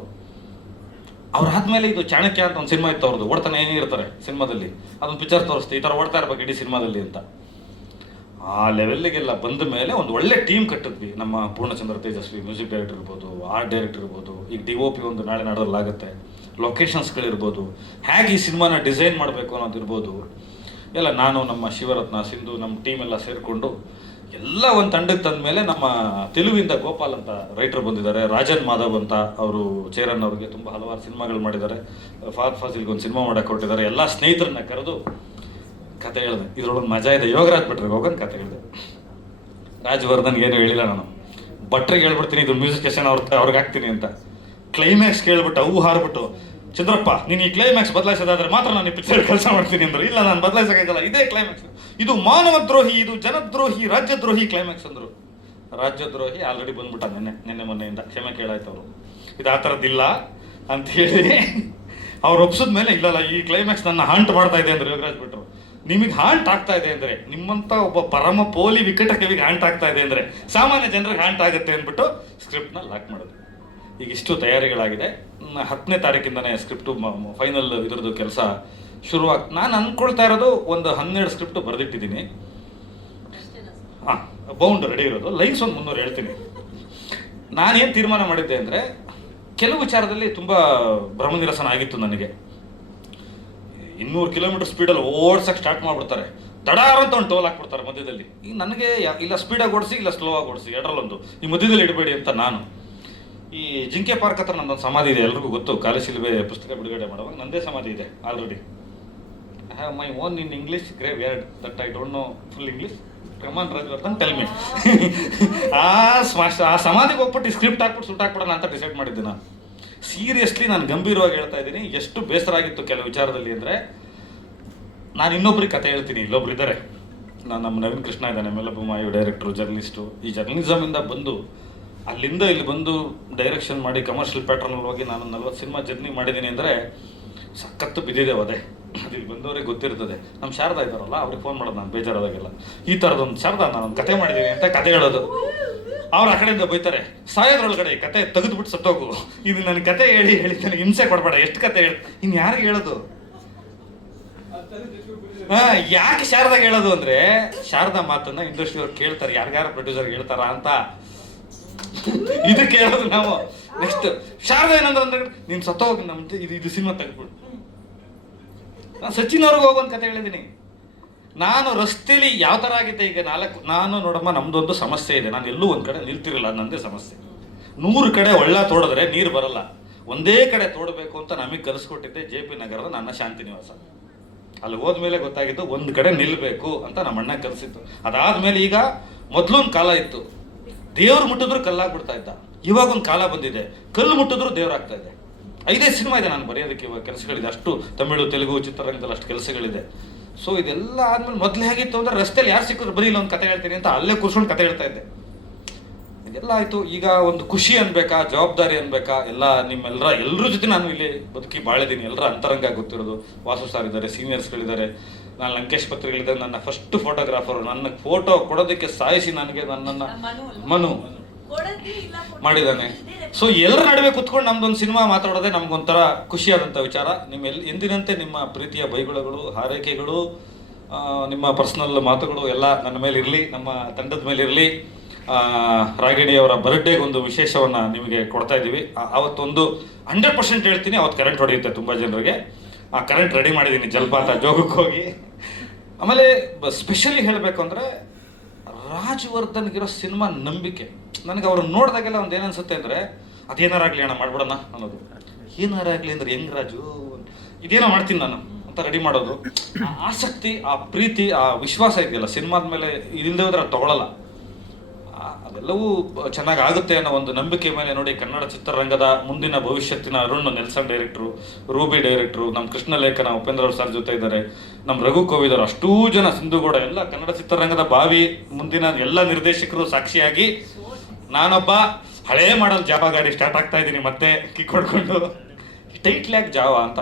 ಅವ್ರಾದ್ಮೇಲೆ ಇದು ಚಾಣಕ್ಯ ಅಂತ ಒಂದು ಸಿನಿಮಾ ಇತ್ತು ಅವ್ರದ್ದು, ಓಡ್ತಾನೆ ಇರ್ತಾರೆ ಸಿನಿಮಾದಲ್ಲಿ. ಅದೊಂದು ಪಿಕ್ಚರ್ ತೋರಿಸ್ತೀವಿ, ಈ ಥರ ಓಡ್ತಾ ಇರ್ಬೇಕು ಇಡೀ ಸಿನಿಮಾದಲ್ಲಿ ಅಂತ. ಆ ಲೆವೆಲ್ಗೆಲ್ಲ ಬಂದ ಮೇಲೆ ಒಂದು ಒಳ್ಳೆ ಟೀಮ್ ಕಟ್ಟಿದ್ವಿ. ನಮ್ಮ ಪೂರ್ಣಚಂದ್ರ ತೇಜಸ್ವಿ ಮ್ಯೂಸಿಕ್ ಡೈರೆಕ್ಟರ್ ಇರ್ಬೋದು, ಆರ್ಟ್ ಡೈರೆಕ್ಟರ್ ಇರ್ಬೋದು, ಈಗ DOP ಒಂದು ನಾಳೆ ನಾಡೋದಲ್ಲಾಗುತ್ತೆ, ಲೊಕೇಶನ್ಸ್ಗಳಿರ್ಬೋದು, ಹೇಗೆ ಈ ಸಿನಿಮಾನ ಡಿಸೈನ್ ಮಾಡಬೇಕು ಅನ್ನೋದಿರ್ಬೋದು ಎಲ್ಲ. ನಾನು ನಮ್ಮ ಶಿವರತ್ನ, ಸಿಂಧು, ನಮ್ಮ ಟೀಮ್ ಎಲ್ಲ ಸೇರಿಕೊಂಡು ಎಲ್ಲ ಒಂದು ತಂಡಕ್ಕೆ ತಂದ ಮೇಲೆ ನಮ್ಮ ತೆಲುಗಿಂದ ಗೋಪಾಲ್ ಅಂತ ರೈಟರ್ ಬಂದಿದ್ದಾರೆ, ರಾಜನ್ ಮಾಧವ್ ಅಂತ ಅವರು ಚೇರನ್ ಅವ್ರಿಗೆ ತುಂಬ ಹಲವಾರು ಸಿನಿಮಾಗಳು ಮಾಡಿದ್ದಾರೆ, ಫಾದ್ ಫಾಸಿಲ್ಗೆ ಒಂದು ಸಿನಿಮಾ ಮಾಡಕ್ಕೆ ಹೊರಟಿದ್ದಾರೆ. ಎಲ್ಲ ಸ್ನೇಹಿತರನ್ನ ಕರೆದು ಕತೆ ಹೇಳಿದೆ. ಇದರೊಳಗೆ ಮಜಾ ಇದೆ. ಯೋಗರಾಜ್ ಭಟ್ರಿಗೆ ಹೋಗೋದು ಕತೆ ಹೇಳಿದೆ. ರಾಜವರ್ಧನ್ಗೆ ಏನು ಹೇಳಿಲ್ಲ ನಾನು, ಭಟ್ರಿಗೆ ಹೇಳ್ಬಿಡ್ತೀನಿ ಇದು ಮ್ಯೂಸಿಕ್ ಸ್ಟೇಷನ್ ಅವ್ರಿಗೆ ಹಾಕ್ತೀನಿ ಅಂತ. ಕ್ಲೈಮ್ಯಾಕ್ಸ್ ಕೇಳ್ಬಿಟ್ಟು ಅವು ಹಾರ್ಬಿಟ್ಟು, ಚಂದ್ರಪ್ಪ ನೀನು ಈ ಕ್ಲೈಮ್ಯಾಕ್ಸ್ ಬದಲಾಯಿಸೋದಾದ್ರೆ ಮಾತ್ರ ನಾನು ಈ ಪಿಕ್ಚರ್ ಕೆಲಸ ಮಾಡ್ತೀನಿ ಅಂದರು. ಇಲ್ಲ ನಾನು ಬದಲಾಯಿಸೋಕ್ಕಾಗಲ್ಲ, ಇದೇ ಕ್ಲೈಮ್ಯಾಕ್ಸ್, ಇದು ಮಾನವ ದ್ರೋಹಿ, ಇದು ಜನದ್ರೋಹಿ, ರಾಜ್ಯದ್ರೋಹಿ ಕ್ಲೈಮ್ಯಾಕ್ಸ್ ಅಂದರು. ರಾಜ್ಯದ್ರೋಹಿ ಆಲ್ರೆಡಿ ಬಂದ್ಬಿಟ್ಟ ನಿನ್ನೆ ಮೊನ್ನೆಯಿಂದ ಕ್ಷಮೆ ಕೇಳಾಯ್ತು ಅವರು. ಇದು ಆ ಥರದ್ದಿಲ್ಲ ಅಂತ ಹೇಳಿ ಅವ್ರು ಒಪ್ಸಿದ ಮೇಲೆ ಇಲ್ಲಲ್ಲ ಈ ಕ್ಲೈಮ್ಯಾಕ್ಸ್ ನನ್ನ ಹಾಂಟ್ ಮಾಡ್ತಾ ಇದೆ ಅಂದ್ರೆ ಯೋಗರಾಜ್ ಭಟ್ರು. ನಿಮಗೆ ಹಾಂಟ್ ಆಗ್ತಾ ಇದೆ ಅಂದರೆ, ನಿಮ್ಮಂಥ ಒಬ್ಬ ಪರಮ ಪೋಲಿ ವಿಕಟ ಕವಿಗೆ ಹಾಂಟ್ ಆಗ್ತಾ ಇದೆ ಅಂದರೆ ಸಾಮಾನ್ಯ ಜನರಿಗೆ ಹಾಂಟ್ ಆಗುತ್ತೆ ಅಂದ್ಬಿಟ್ಟು ಸ್ಕ್ರಿಪ್ಟ್ನ ಲಾಕ್ ಮಾಡೋದು. ಈಗ ಇಷ್ಟು ತಯಾರಿಗಳಾಗಿದೆ. 10ನೇ ತಾರೀಕಿಂದನೇ ಸ್ಕ್ರಿಪ್ಟು ಫೈನಲ್ ಇದ್ರದ್ದು ಕೆಲಸ ಶುರುವಾಗಿ. ನಾನು ಅಂದ್ಕೊಳ್ತಾ ಇರೋದು ಒಂದು 12 ಸ್ಕ್ರಿಪ್ಟು ಬರೆದಿಟ್ಟಿದ್ದೀನಿ. ಹಾಂ, ಬೌಂಡ್ ರೆಡಿ ಇರೋದು. ಲೈನ್ಸ್ ಒಂದು 300 ಹೇಳ್ತೀನಿ. ನಾನೇನು ತೀರ್ಮಾನ ಮಾಡಿದ್ದೆ ಅಂದರೆ, ಕೆಲವು ವಿಚಾರದಲ್ಲಿ ತುಂಬ ಭ್ರಮನಿರಸನ ಆಗಿತ್ತು ನನಗೆ. 200 ಕಿಲೋಮೀಟರ್ ಸ್ಪೀಡಲ್ಲಿ ಓಡ್ಸಕ್ಕೆ ಸ್ಟಾರ್ಟ್ ಮಾಡಿಬಿಡ್ತಾರೆ, ದಡಾರ ಅಂತ ಒಂದು ಟೋಲ್ ಹಾಕ್ಬಿಡ್ತಾರೆ ಮಧ್ಯದಲ್ಲಿ. ಈಗ ನನಗೆ ಇಲ್ಲ ಸ್ಪೀಡಾಗಿ ಓಡಿಸಿ, ಇಲ್ಲ ಸ್ಲೋ ಆಗಿ ಓಡಿಸಿ, ಎರಡರಲ್ಲೊಂದು, ಈ ಮಧ್ಯದಲ್ಲಿ ಇಡಬೇಡಿ ಅಂತ ನಾನು. ಈ ಜಿಂಕೆ ಪಾರ್ಕ್ ಹತ್ರ ನನ್ನೊಂದು ಸಮಾಧಿ ಇದೆ, ಎಲ್ರಿಗೂ ಗೊತ್ತು. ಕಾಲಿಶಿಲ್ವೆ ಪುಸ್ತಕ ಬಿಡುಗಡೆ ಮಾಡುವಾಗ ನಂದೇ ಸಮಾಧಿ ಇದೆ already. I have my own in English graveyard that I don't know full English. Come on Rajavardhan tell me. ಆ ಸಮಾಧಿಗೆ ಹೋಗ್ಬಿಟ್ಟು ಸ್ಕ್ರಿಪ್ಟ್ ಹಾಕ್ಬಿಟ್ಟು ಸುಟ್ಟಾಕ್ಬಿಡೋಣ ಅಂತ ಡಿಸೈಡ್ ಮಾಡಿದ್ದೆ ನಾನು. ಸೀರಿಯಸ್ಲಿ ನಾನು ಗಂಭೀರವಾಗಿ ಹೇಳ್ತಾ ಇದ್ದೀನಿ. ಎಷ್ಟು ಬೇಸರ ಆಗಿತ್ತು ಕೆಲವು ವಿಚಾರದಲ್ಲಿ ಅಂದರೆ, ನಾನು ಇನ್ನೊಬ್ರಿಗೆ ಕತೆ ಹೇಳ್ತೀನಿ, ಇಲ್ಲೊಬ್ರು ಇದ್ದಾರೆ. ನಮ್ಮ ನವೀನ್ ಕೃಷ್ಣ ಇದ್ದಾನೆ, ಮೆಲ್ಲಬೊಮ್ಮಾಯಿ ಡೈರೆಕ್ಟ್ರು, ಜರ್ನಲಿಸ್ಟು. ಈ ಜರ್ನಲಿಸಮಿಂದ ಬಂದು ಅಲ್ಲಿಂದ ಇಲ್ಲಿ ಬಂದು ಡೈರೆಕ್ಷನ್ ಮಾಡಿ ಕಮರ್ಷಿಯಲ್ ಪ್ಯಾಟ್ರನಲ್ಲಿ ಹೋಗಿ ನಾನು 40 ಸಿನಿಮಾ ಜರ್ನಿ ಮಾಡಿದ್ದೀನಿ ಅಂದರೆ ಸಖತ್ತು ಬಿದ್ದಿದೆ ಅದೇ. ಇಲ್ಲಿ ಬಂದವರಿಗೆ ಗೊತ್ತಿರ್ತದೆ. ನಮ್ಮ ಶಾರದಾ ಇದ್ದಾರಲ್ಲ, ಅವ್ರಿಗೆ ಫೋನ್ ಮಾಡೋದು ನಾನು ಬೇಜಾರಾದಾಗೆಲ್ಲ, ಈ ಥರದೊಂದು ಶಾರದಾ ನಾನು ಕತೆ ಮಾಡಿದ್ದೀನಿ ಅಂತ ಕತೆ ಹೇಳೋದು. ಅವ್ರು ಆ ಕಡೆಯಿಂದ ಬೈತಾರೆ, ಸಾಯೋದ್ರೊಳಗಡೆ ಕತೆ ತೆಗೆದುಬಿಟ್ಟು ಸತ್ತೋಗು, ಇದು ನನ್ನ ಕತೆ ಹೇಳಿ ನನಗೆ ಹಿಂಸೆ ಕೊಡಬೇಡ, ಎಷ್ಟು ಕತೆ ಹೇಳಿ ಇನ್ನು ಯಾರಿಗೆ ಹೇಳೋದು? ಯಾಕೆ ಶಾರದಾಗ ಹೇಳೋದು ಅಂದ್ರೆ, ಶಾರದಾ ಮಾತನ್ನ ಇಂಡಸ್ಟ್ರಿ ಅವ್ರು ಕೇಳ್ತಾರೆ, ಯಾರ್ಯಾರು ಪ್ರೊಡ್ಯೂಸರ್ ಹೇಳ್ತಾರ ಅಂತ ಇದಕ್ಕೆ ಹೇಳೋದು ನಾವು. ನೆಕ್ಸ್ಟ್ ಶಾರದಾ ಏನಂದ್ರೆ ನೀನ್ ಸತ್ತೋಗಿ ನಮ್ದು ಇದು ಸಿನಿಮಾ ತೆಗೆದ್ಬಿಡು. ನಾನು ಸಚಿನ್ ಅವ್ರಿಗೆ ಹೋಗುವಂತ ಕತೆ ಹೇಳಿದ್ದೀನಿ. ನಾನು ರಸ್ತೆಯಲ್ಲಿ ಯಾವ ಥರ ಆಗಿದ್ದೆ ಈಗ ನಾನು ನೋಡಮ್ಮ, ನಮ್ದೊಂದು ಸಮಸ್ಯೆ ಇದೆ, ನಾನು ಎಲ್ಲೂ ಒಂದು ಕಡೆ ನಿಲ್ತಿರಲಿಲ್ಲ, ನನ್ನದೇ ಸಮಸ್ಯೆ. 100 ಕಡೆ ಒಳ್ಳ ತೋಡಿದ್ರೆ ನೀರು ಬರಲ್ಲ, ಒಂದೇ ಕಡೆ ತೋಡಬೇಕು ಅಂತ ನಮಗೆ ಕಲಿಸ್ಕೊಟ್ಟಿದ್ದೆ JP ನಗರದ ನನ್ನ ಶಾಂತಿ ನಿವಾಸ. ಅಲ್ಲಿ ಹೋದ್ಮೇಲೆ ಗೊತ್ತಾಗಿದ್ದು ಒಂದು ಕಡೆ ನಿಲ್ಲಬೇಕು ಅಂತ ನಮ್ಮ ಅಣ್ಣ ಕಲಿಸಿತ್ತು. ಅದಾದ್ಮೇಲೆ ಈಗ ಮೊದಲೊಂದು ಕಾಲ ಇತ್ತು, ದೇವ್ರು ಮುಟ್ಟಿದ್ರು ಕಲ್ಲಾಗ್ಬಿಡ್ತಾ ಇದ್ದ. ಇವಾಗ ಒಂದು ಕಾಲ ಬಂದಿದೆ, ಕಲ್ಲು ಮುಟ್ಟಿದ್ರು ದೇವ್ರಾಗ್ತಾ ಇದೆ. 5 ಸಿನಿಮಾ ಇದೆ ನಾನು ಬರೆಯೋದಕ್ಕೆ, ಇವಾಗ ಕೆಲಸಗಳಿದೆ ಅಷ್ಟು, ತಮಿಳು ತೆಲುಗು ಚಿತ್ರರಂಗದಲ್ಲಿ ಅಷ್ಟು ಕೆಲಸಗಳಿದೆ. ಸೊ ಇದೆಲ್ಲ ಆದ್ಮೇಲೆ ಮೊದಲು ಹೇಗಿತ್ತು ಅಂದ್ರೆ, ರಸ್ತೆಯಲ್ಲಿ ಯಾರು ಸಿಕ್ಕಿದ್ರು ಬರೀ ಇಲ್ಲೊಂದು ಕತೆ ಹೇಳ್ತೀನಿ ಅಂತ ಅಲ್ಲೇ ಕೂರ್ಸ್ಕೊಂಡು ಕತೆ ಹೇಳ್ತಾ ಇದ್ದೆ. ಇದೆಲ್ಲ ಆಯ್ತು. ಈಗ ಒಂದು ಖುಷಿ ಅನ್ಬೇಕಾ, ಜವಾಬ್ದಾರಿ ಅನ್ಬೇಕಾ, ಎಲ್ಲ ಎಲ್ಲರ ಜೊತೆ ನಾನು ಇಲ್ಲಿ ಬದುಕಿ ಬಾಳಿದ್ದೀನಿ. ಎಲ್ಲರ ಅಂತರಂಗ ಗೊತ್ತಿರೋದು. ವಾಸು ಸರ್ ಇದ್ದಾರೆ, ಸೀನಿಯರ್ಸ್ಗಳಿದ್ದಾರೆ, ನಾನು ಲಂಕೇಶ್ ಪತ್ರಿಗಳಿದ್ದಾರೆ, ನನ್ನ ಫಸ್ಟ್ ಫೋಟೋಗ್ರಾಫರ್. ನನ್ನ ಫೋಟೋ ಕೊಡೋದಕ್ಕೆ ಸಾಯಿಸಿ ನನಗೆ ನನ್ನನ್ನು ಮನು ಮಾಡಿದ್ದಾನೆ. ಸೊ ಎಲ್ಲರ ನಡುವೆ ಕುತ್ಕೊಂಡು ನಮ್ದೊಂದು ಸಿನಿಮಾ ಮಾತಾಡೋದೇ ನಮ್ಗೊಂಥರ ಖುಷಿಯಾದಂಥ ವಿಚಾರ. ಎಂದಿನಂತೆ ನಿಮ್ಮ ಪ್ರೀತಿಯ ಬೈಗುಳಗಳು, ಹಾರೈಕೆಗಳು, ನಿಮ್ಮ ಪರ್ಸನಲ್ ಮಾತುಗಳು ಎಲ್ಲ ನನ್ನ ಮೇಲೆ ಇರಲಿ, ನಮ್ಮ ತಂಡದ ಮೇಲೆ ಇರಲಿ. ರಾಗಿಣಿಯವರ ಬರ್ಡೇಗೆ ಒಂದು ವಿಶೇಷವನ್ನು ನಿಮಗೆ ಕೊಡ್ತಾ ಇದ್ದೀವಿ. ಅವತ್ತೊಂದು 100% ಹೇಳ್ತೀನಿ, ಅವತ್ತು ಕರೆಂಟ್ ಹೊಡೆಯುತ್ತೆ ತುಂಬ ಜನರಿಗೆ. ಆ ಕರೆಂಟ್ ರೆಡಿ ಮಾಡಿದ್ದೀನಿ ಜಲಪಾತ ಜೋಗಕ್ಕೆ ಹೋಗಿ. ಆಮೇಲೆ ಸ್ಪೆಷಲಿ ಹೇಳಬೇಕು ಅಂದರೆ, ರಾಜವರ್ಧನ್ಗಿರೋ ಸಿನಿಮಾ ನಂಬಿಕೆ. ನನಗೆ ಅವ್ರನ್ನ ನೋಡಿದಾಗೆಲ್ಲ ಒಂದು ಏನನ್ಸುತ್ತೆ ಅಂದರೆ, ಅದೇನಾರಾಗಲಿ ಅಣ್ಣ ಮಾಡ್ಬಿಡೋಣ ಅನ್ನೋದು. ಏನಾರಾಗಲಿ ಅಂದ್ರೆ ಹೆಂಗ್ ರಾಜು, ಇದೇನೋ ಮಾಡ್ತೀನಿ ನಾನು ಅಂತ ರೆಡಿ ಮಾಡೋದು. ಆ ಆಸಕ್ತಿ, ಆ ಪ್ರೀತಿ, ಆ ವಿಶ್ವಾಸ ಇದೆಯಲ್ಲ ಸಿನಿಮಾದ ಮೇಲೆ, ಇದಿಲ್ಲದೆ ಹೋದ್ರೆ ತಗೊಳ್ಳಲ್ಲ. ಅದೆಲ್ಲವೂ ಚೆನ್ನಾಗಿ ಆಗುತ್ತೆ ಅನ್ನೋ ಒಂದು ನಂಬಿಕೆ ಮೇಲೆ ನೋಡಿ ಕನ್ನಡ ಚಿತ್ರರಂಗದ ಮುಂದಿನ ಭವಿಷ್ಯತ್ತಿನ ಅರುಣ್ ನೆಲ್ಸನ್ ಡೈರೆಕ್ಟ್ರು, ರೂಬಿ ಡೈರೆಕ್ಟ್ರು, ನಮ್ಮ ಕೃಷ್ಣಲೇಖನ ಉಪೇಂದ್ರ ಅವ್ರ ಸರ್ ಜೊತೆ ಇದ್ದಾರೆ, ನಮ್ಮ ರಘು ಕೋವಿದವರು, ಅಷ್ಟೂ ಜನ, ಸಿಂಧುಗೌಡ, ಎಲ್ಲ ಕನ್ನಡ ಚಿತ್ರರಂಗದ ಭಾವಿ ಮುಂದಿನ ಎಲ್ಲ ನಿರ್ದೇಶಕರು ಸಾಕ್ಷಿಯಾಗಿ ನಾನೊಬ್ಬ ಹಳೇ ಮಾಡಲ್ ಜಾವ ಗಾಡಿ ಸ್ಟಾರ್ಟ್ ಆಗ್ತಾ ಇದ್ದೀನಿ ಮತ್ತೆ ಕಿಕ್ ಹೊಡ್ಕೊಂಡು. ಟೈಟ್ಲ್ ಯಾಕೆ ಜಾವ ಅಂತ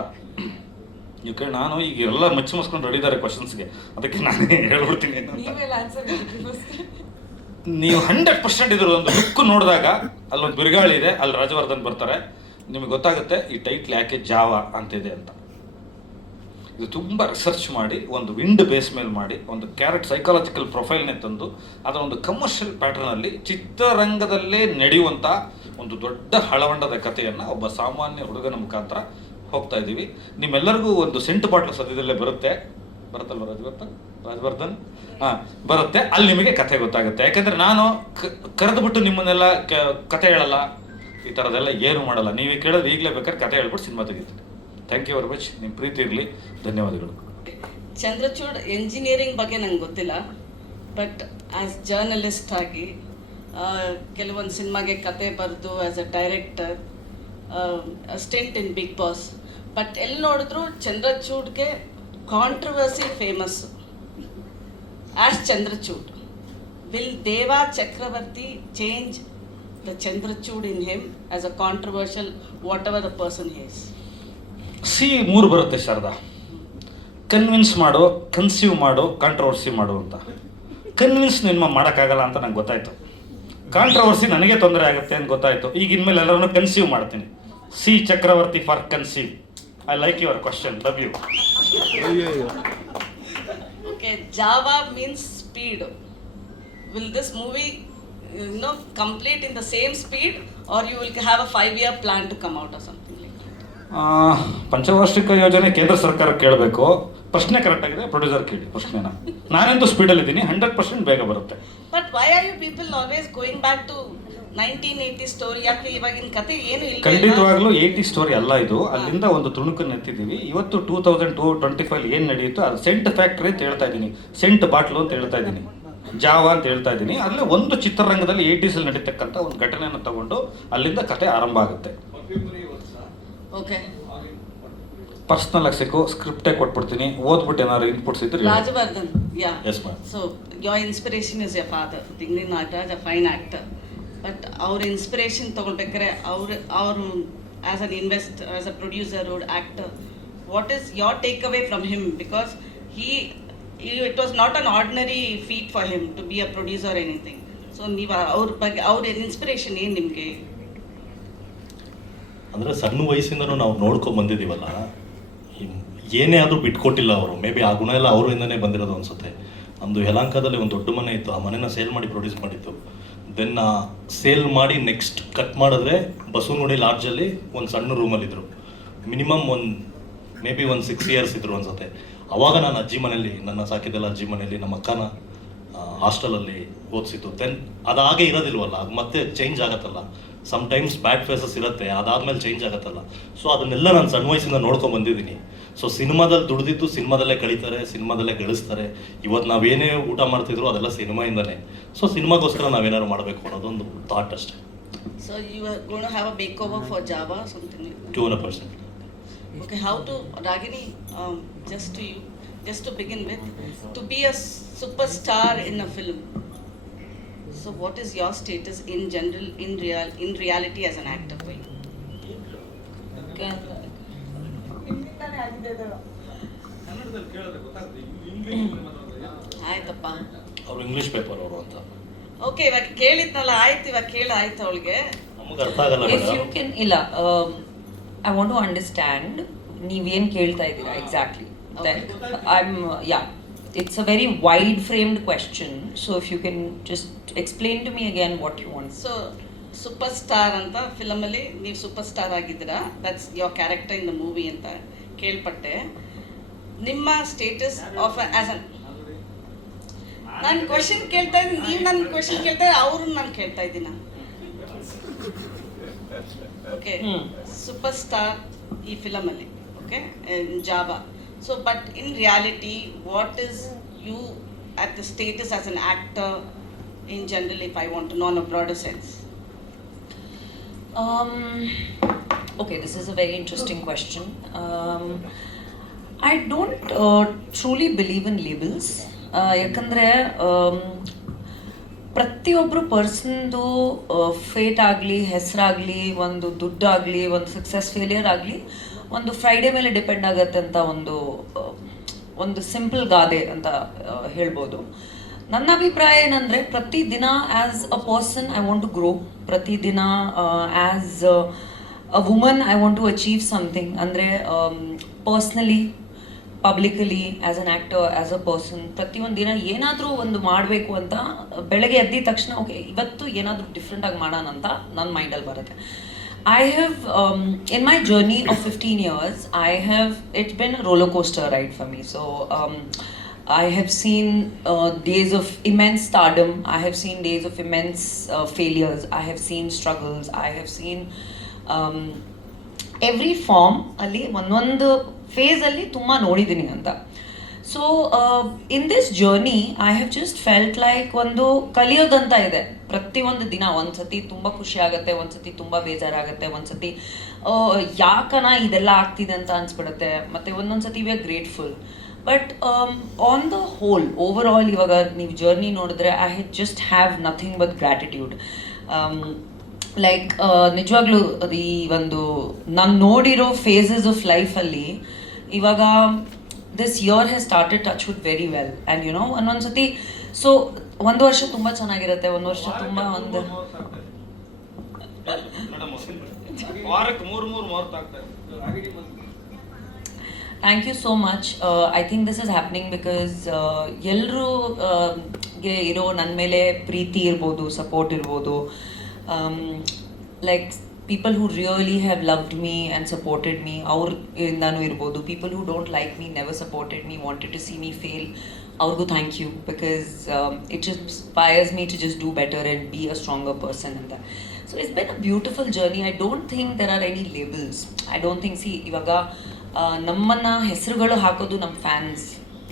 ನೀವು ನಾನು ಈಗ ಎಲ್ಲ ಮುಚ್ಚಿಸ್ಕೊಂಡು ಹೊಡಿದ್ದಾರೆ ಕ್ವಶನ್ಸ್ಗೆ, ಅದಕ್ಕೆ ನಾನೇ ಹೇಳ್ಬಿಡ್ತೀನಿ. ನೀವು 100% ಇದ್ರ ಒಂದು ಲುಕ್ ನೋಡಿದಾಗ ಅಲ್ಲೊಂದು ಬಿರುಗಾಳಿ ಇದೆ, ಅಲ್ಲಿ ರಾಜವರ್ಧನ್ ಬರ್ತಾರೆ, ನಿಮಗೆ ಗೊತ್ತಾಗುತ್ತೆ ಈ ಟೈಟ್ಲ್ ಯಾಕೆ ಜಾವ ಅಂತಿದೆ ಅಂತ. ಇದು ತುಂಬ ರಿಸರ್ಚ್ ಮಾಡಿ, ಒಂದು ವಿಂಡ್ ಬೇಸ್ ಮೇಲೆ ಮಾಡಿ, ಒಂದು ಕ್ಯಾರೆಕ್ಟ್ ಸೈಕಾಲಜಿಕಲ್ ಪ್ರೊಫೈಲ್ನೇ ತಂದು ಅದರ ಒಂದು ಕಮರ್ಷಿಯಲ್ ಪ್ಯಾಟರ್ನಲ್ಲಿ ಚಿತ್ರರಂಗದಲ್ಲೇ ನಡೆಯುವಂಥ ಒಂದು ದೊಡ್ಡ ಹಳವಂಡದ ಕಥೆಯನ್ನು ಒಬ್ಬ ಸಾಮಾನ್ಯ ಹುಡುಗನ ಮುಖಾಂತರ ಹೋಗ್ತಾ ಇದ್ದೀವಿ. ನಿಮ್ಮೆಲ್ಲರಿಗೂ ಒಂದು ಸೆಂಟ್ ಬಾಟ್ಲು ಸದ್ಯದಲ್ಲೇ ಬರುತ್ತಲ್ವ ರಾಜವರ್ಧನ್? ಬರುತ್ತೆ. ಅಲ್ಲಿ ನಿಮಗೆ ಕಥೆ ಗೊತ್ತಾಗುತ್ತೆ. ಯಾಕಂದ್ರೆ ನಾನು ಕರೆದುಬಿಟ್ಟು ನಿಮ್ಮನ್ನೆಲ್ಲ ಕತೆ ಹೇಳಲ್ಲ, ಈ ಥರದೆಲ್ಲ ಏನು ಮಾಡಲ್ಲ. ನೀವೇ ಕೇಳೋದು ಈಗಲೇ ಬೇಕಾದ್ರೆ ಕತೆ ಹೇಳ್ಬಿಟ್ಟು ಸಿನಿಮಾ ತೆಗಿತೀನಿ. Thank you very much. ನಿಮ್ಮ ಪ್ರೀತಿ ಇರಲಿ, ಧನ್ಯವಾದಗಳು. ಚಂದ್ರಚೂಡ್ ಎಂಜಿನಿಯರಿಂಗ್ ಬಗ್ಗೆ ನಂಗೆ ಗೊತ್ತಿಲ್ಲ, ಬಟ್ ಆ್ಯಸ್ ಜರ್ನಲಿಸ್ಟ್ ಆಗಿ ಕೆಲವೊಂದು ಸಿನಿಮಾಗೆ ಕತೆ ಬರೆದು as a director, stint in Bigg Boss, but ಎಲ್ಲಿ ನೋಡಿದ್ರು ಚಂದ್ರಚೂಡ್ಗೆ controversy famous. As Chandrachud, will Deva Chakravarthy change the Chandrachud in him as a controversial whatever the person is? 3 ಬರುತ್ತೆ ಶಾರದಾ. ಕನ್ವಿನ್ಸ್ ಮಾಡು, ಕನ್ಸೀವ್ ಮಾಡು, ಕಾಂಟ್ರವರ್ಸಿ ಮಾಡು ಅಂತ. ಕನ್ವಿನ್ಸ್ ನಿಮ್ಮ ಮಾಡೋಕ್ಕಾಗಲ್ಲ ಅಂತ ನಂಗೆ ಗೊತ್ತಾಯ್ತು. ಕಾಂಟ್ರವರ್ಸಿ ನನಗೆ ತೊಂದರೆ ಆಗುತ್ತೆ ಅಂತ ಗೊತ್ತಾಯ್ತು. ಈಗ ಇನ್ಮೇಲೆ ಎಲ್ಲರನ್ನು ಕನ್ಸೀವ್ ಮಾಡ್ತೀನಿ. C Chakravarthy for conceive. I like your question. Love you. Okay, Java means speed. Will this movie, complete in the same speed, or you will have a 5-year plan to come out or something like that? ಪಂಚವಾರ್ಷಿಕ ಯೋಜನೆ ಕೇಂದ್ರ ಸರ್ಕಾರ ಕೇಳಬೇಕು. ಪ್ರಶ್ನೆ correct ಆಗಿದೆ, producer ಕೇಳಿ ಪ್ರಶ್ನೆನ. ನಾನೆಂತೂ ಸ್ಪೀಡಲ್ಲಿ ಇದ್ದೀನಿ, 100% ಬೇಗ ಬರುತ್ತೆ. But why are you people always going back to 1980 story? ಯಾಕೆ ಇವಾಗಿನ ಕತೆ ಏನು ಇಲ್ಲ? ಖಂಡಿತವಾಗ್ಲೂ 80 ಸ್ಟೋರಿ ಅಲ್ಲ ಇದು. ಅಲ್ಲಿಂದ ಒಂದು ತುಣುಕನ್ನು ಎತ್ತಿದ್ದೀವಿ. ಇವತ್ತು 2025 ಏನು ನಡೆಯುತ್ತೋ ಅದು ಸೆಂಟ್ ಫ್ಯಾಕ್ಟ್ರಿ ಅಂತ ಹೇಳ್ತಾ ಇದ್ದೀನಿ, ಸೆಂಟ್ ಬಾಟ್ಲು ಅಂತ ಹೇಳ್ತಾ ಇದ್ದೀನಿ, ಜಾವ ಅಂತ ಹೇಳ್ತಾ ಇದ್ದೀನಿ. ಅಲ್ಲೇ ಒಂದು ಚಿತ್ರರಂಗದಲ್ಲಿ 80s ನಡೀತಕ್ಕಂಥ ಒಂದು ಘಟನೆಯನ್ನು ತಗೊಂಡು ಅಲ್ಲಿಂದ ಕತೆ ಆರಂಭ ಆಗುತ್ತೆ. ಓಕೆ, ಪರ್ಸನಲ್ ಆಗಿ ಸಿಕ್ಕು ಸ್ಕ್ರಿಪ್ಟೇ ಕೊಟ್ಬಿಡ್ತೀನಿ, ಓದ್ಬಿಟ್ಟು ಏನಾದ್ರು ಇನ್ಪುಟ್ಸ್ ಇದ್ರೆ. ರಾಜವರ್ಧನ್, ಯಾ. Yes, ma'am. So your inspiration is your father, Dingley Nagaraj, a fine actor. But our inspiration ತಗೊಳ್ಬೇಕಾದ್ರೆ ಅವರು as an as a producer or actor, what is your takeaway from him? Because it was not an ordinary feat for him to be a producer or anything. So ನೀವು ಅವ್ರ ಬಗ್ಗೆ ಅವ್ರ inspiration ಏನು ನಿಮಗೆ? ಅಂದರೆ ಸಣ್ಣ ವಯಸ್ಸಿಂದನೂ ನಾವು ನೋಡ್ಕೊಂಡು ಬಂದಿದ್ದೀವಲ್ಲ, ಏನೇ ಆದರೂ ಬಿಟ್ಕೊಟ್ಟಿಲ್ಲ ಅವರು. ಮೇ ಬಿ ಆ ಗುಣ ಎಲ್ಲ ಅವರಿಂದನೇ ಬಂದಿರೋದು ಅನ್ಸುತ್ತೆ. ನಮ್ಮದು ಯಲಹಂಕದಲ್ಲಿ ಒಂದು ದೊಡ್ಡ ಮನೆ ಇತ್ತು, ಆ ಮನೆನ ಸೇಲ್ ಮಾಡಿ ಪ್ರೊಡ್ಯೂಸ್ ಮಾಡಿತ್ತು. ದೆನ್ ಸೇಲ್ ಮಾಡಿ ನೆಕ್ಸ್ಟ್ ಕಟ್ ಮಾಡಿದ್ರೆ ಬಸವನಗುಡಿ ಲಾಡ್ಜಲ್ಲಿ ಒಂದು ಸಣ್ಣ ರೂಮಲ್ಲಿದ್ದರು. ಮಿನಿಮಮ್ ಮೇ ಬಿ 6 ಇಯರ್ಸ್ ಇದ್ರು ಅನ್ಸುತ್ತೆ. ಅವಾಗ ನಾನು ಅಜ್ಜಿ ಮನೇಲಿ, ನನ್ನ ಸಾಕಿದ್ದೆಲ್ಲ ಅಜ್ಜಿ ಮನೇಲಿ, ನಮ್ಮ ಅಕ್ಕನ ಹಾಸ್ಟೆಲಲ್ಲಿ ಓದಿಸಿತ್ತು. ದೆನ್ ಅದಾಗೆ ಇರೋದಿಲ್ವಲ್ಲ, ಅದು ಮತ್ತೆ ಚೇಂಜ್ ಆಗತ್ತಲ್ಲ. ಸಮ್ ಟೈಮ್ಸ್ ಬ್ಯಾಡ್ ಫೇಸಸ್ ಇರುತ್ತೆ, ಅದಾದ್ಮೇಲೆ ಚೇಂಜ್ ಆಗತ್ತಲ್ಲ. ಸೊ ಅದನ್ನೆಲ್ಲ ನಾನು ಸಣ್ಣ ವಯಸ್ಸಿಂದ ನೋಡ್ಕೊಂಡು ಬಂದಿದ್ದೀನಿ. ಸೊ ಸಿನಿಮಾದಲ್ಲಿ ದುಡ್ದಿದ್ದು ಸಿನಿಮಾದಲ್ಲೇ ಕಳೀತಾರೆ, ಸಿನಿಮಾದಲ್ಲೇ ಗಳಿಸ್ತಾರೆ. ಇವತ್ತು ನಾವೇನೇ ಊಟ ಮಾಡ್ತಿದ್ರು ಅದೆಲ್ಲ ಸಿನಿಮಾಯಿಂದನೇ. ಸೊ ಸಿನಿಮಾಗೋಸ್ಕರ ನಾವೇನಾದ್ರು ಮಾಡಬೇಕು ಅನ್ನೋದೊಂದು ಥಾಟ್ ಅಷ್ಟೇ. So you are going to have a makeover for Java, something like that? 200%. Okay, how to, Ragini, just to begin with, to be a superstar in a film. So what is your status in general, in reality as an actor for you? ಆಯ್ತಪ್ಪ, ಅವ್ರು English paper ಅವರು ಅಂತ. Okay, ಇವಾಗ ಕೇಳಿದ್ನಲ್ಲ, ಆಯ್ತು, ಇವಾಗ ಆಯ್ತು ಅವಳಿಗೆ. ನಮಗೆ ಅರ್ಥ ಆಗಲ್ಲ. ಇಫ್ ಯು ಕ್ಯಾನ್, ಇಲ್ಲ, ಐ ವಾಂಟ್ ಟು ಅಂಡರ್ಸ್ಟ್ಯಾಂಡ್ ನೀವೇನು ಕೇಳ್ತಾ ಇದ್ದೀರಾ exactly. It's a very wide framed question, so if you can just explain to me again what you want. So super star ಅಂತ ಫಿಲಮಲ್ಲಿ ನೀವು ಸೂಪರ್ ಸ್ಟಾರ್ ಆಗಿದ್ದೀರಾ, that's your character in the movie ಅಂತ ಕೇಳ್ಪಟ್ಟೆ. ನಿಮ್ಮ status of as an, ನಾನು question ಕೇಳ್ತಾ ಇದ್ದೀನಿ, ನೀವು ನನ್ನ ಕ್ವೆಶನ್ ಕೇಳ್ತಾ ಇದ್ದೀರಾ, ಅವ್ರನ್ನ ನಾನು ಕೇಳ್ತಾ ಇದ್ದೀನ. ಓಕೆ, ಸೂಪರ್ ಸ್ಟಾರ್ ಈ ಫಿಲಮಲ್ಲಿ, okay, ಜಾಬಾ. So, but in reality, what is you at the status as an actor in general, if I want to know in a broader sense? Okay, this is a very interesting question. I don't truly believe in labels. ಯಾಕಂದರೆ ಪ್ರತಿಯೊಬ್ಬರು ಪರ್ಸನ್ದು fate ಆಗಲಿ, ಹೆಸರಾಗಲಿ, ಒಂದು ದುಡ್ಡಾಗಲಿ, ಒಂದು success failure ಆಗಲಿ, ಒಂದು Friday ಮೇಲೆ depend ಆಗುತ್ತೆ ಅಂತ ಒಂದು ಸಿಂಪಲ್ ಗಾದೆ ಅಂತ ಹೇಳ್ಬೋದು. ನನ್ನ ಅಭಿಪ್ರಾಯ ಏನಂದರೆ, ಪ್ರತಿದಿನ as a person I want to grow. ಪ್ರತಿದಿನ as a woman I want to achieve something. ಅಂದರೆ personally, publicly, as an actor, as a person, ಪ್ರತಿಯೊಂದು ದಿನ ಏನಾದರೂ ಒಂದು ಮಾಡಬೇಕು ಅಂತ ಬೆಳಗ್ಗೆ ಎದ್ದಿದ ತಕ್ಷಣ ಓಕೆ ಇವತ್ತು ಏನಾದರೂ ಡಿಫ್ರೆಂಟಾಗಿ ಮಾಡೋಣ ಅಂತ ನನ್ನ ಮೈಂಡಲ್ಲಿ ಬರುತ್ತೆ. I have, in my journey of 15 years, it's been a roller coaster ride for me. So, I have seen days of immense stardom, I have seen days of immense failures, I have seen struggles, I have seen every form, ಅಲ್ಲಿ ಒಂದೊಂದು ಫೇಸಲ್ಲಿ ತುಂಬ ನೋಡಿದ್ದೀನಿ ಅಂತ. So in this journey I have just felt like ಒಂದು ಕಲಿಯೋದಂತ ಇದೆ. ಪ್ರತಿಯೊಂದು ದಿನ ಒಂದ್ಸತಿ ತುಂಬ ಖುಷಿ ಆಗುತ್ತೆ, ಒಂದ್ಸತಿ ತುಂಬ ಬೇಜಾರಾಗುತ್ತೆ, ಒಂದ್ಸತಿ ಯಾಕನ ಇದೆಲ್ಲ ಆಗ್ತಿದೆ ಅಂತ ಅನ್ಸ್ಬಿಡುತ್ತೆ, ಮತ್ತು ಒಂದೊಂದ್ಸತಿ we are grateful. But on the whole over all ಇವಾಗ ನೀವು ಜರ್ನಿ ನೋಡಿದ್ರೆ I just have nothing but gratitude. Like ನಿಜವಾಗ್ಲೂ ಈ ಒಂದು ನಾನು ನೋಡಿರೋ ಫೇಸಸ್ ಆಫ್ ಲೈಫಲ್ಲಿ ಇವಾಗ this year has started touchwood very well, and you know ಒಂದೊಂದ್ಸತಿ ಸೊ ಒಂದು ವರ್ಷ ತುಂಬ ಚೆನ್ನಾಗಿರುತ್ತೆ, ಒಂದು ವರ್ಷ ತುಂಬ ಒಂದು thank you so much. I think this is happening because ಎಲ್ಲರೂ ಗೆ ಇರೋ ನನ್ನ ಮೇಲೆ ಪ್ರೀತಿ ಇರ್ಬೋದು, ಸಪೋರ್ಟ್ ಇರ್ಬೋದು, like people who really have loved me and supported me, ಅವ್ರಿಂದನೂ ಇರ್ಬೋದು. people who don't like me, never supported me, wanted to see me fail, ಅವ್ರಿಗೂ thank you, because it just inspires me to just do better and be a stronger person in that. So it's been a beautiful journey. I don't think there are any labels. I don't think, see, ಇವಾಗ ನಮ್ಮನ್ನ ಹೆಸರುಗಳು ಹಾಕೋದು ನಮ್ಮ fans.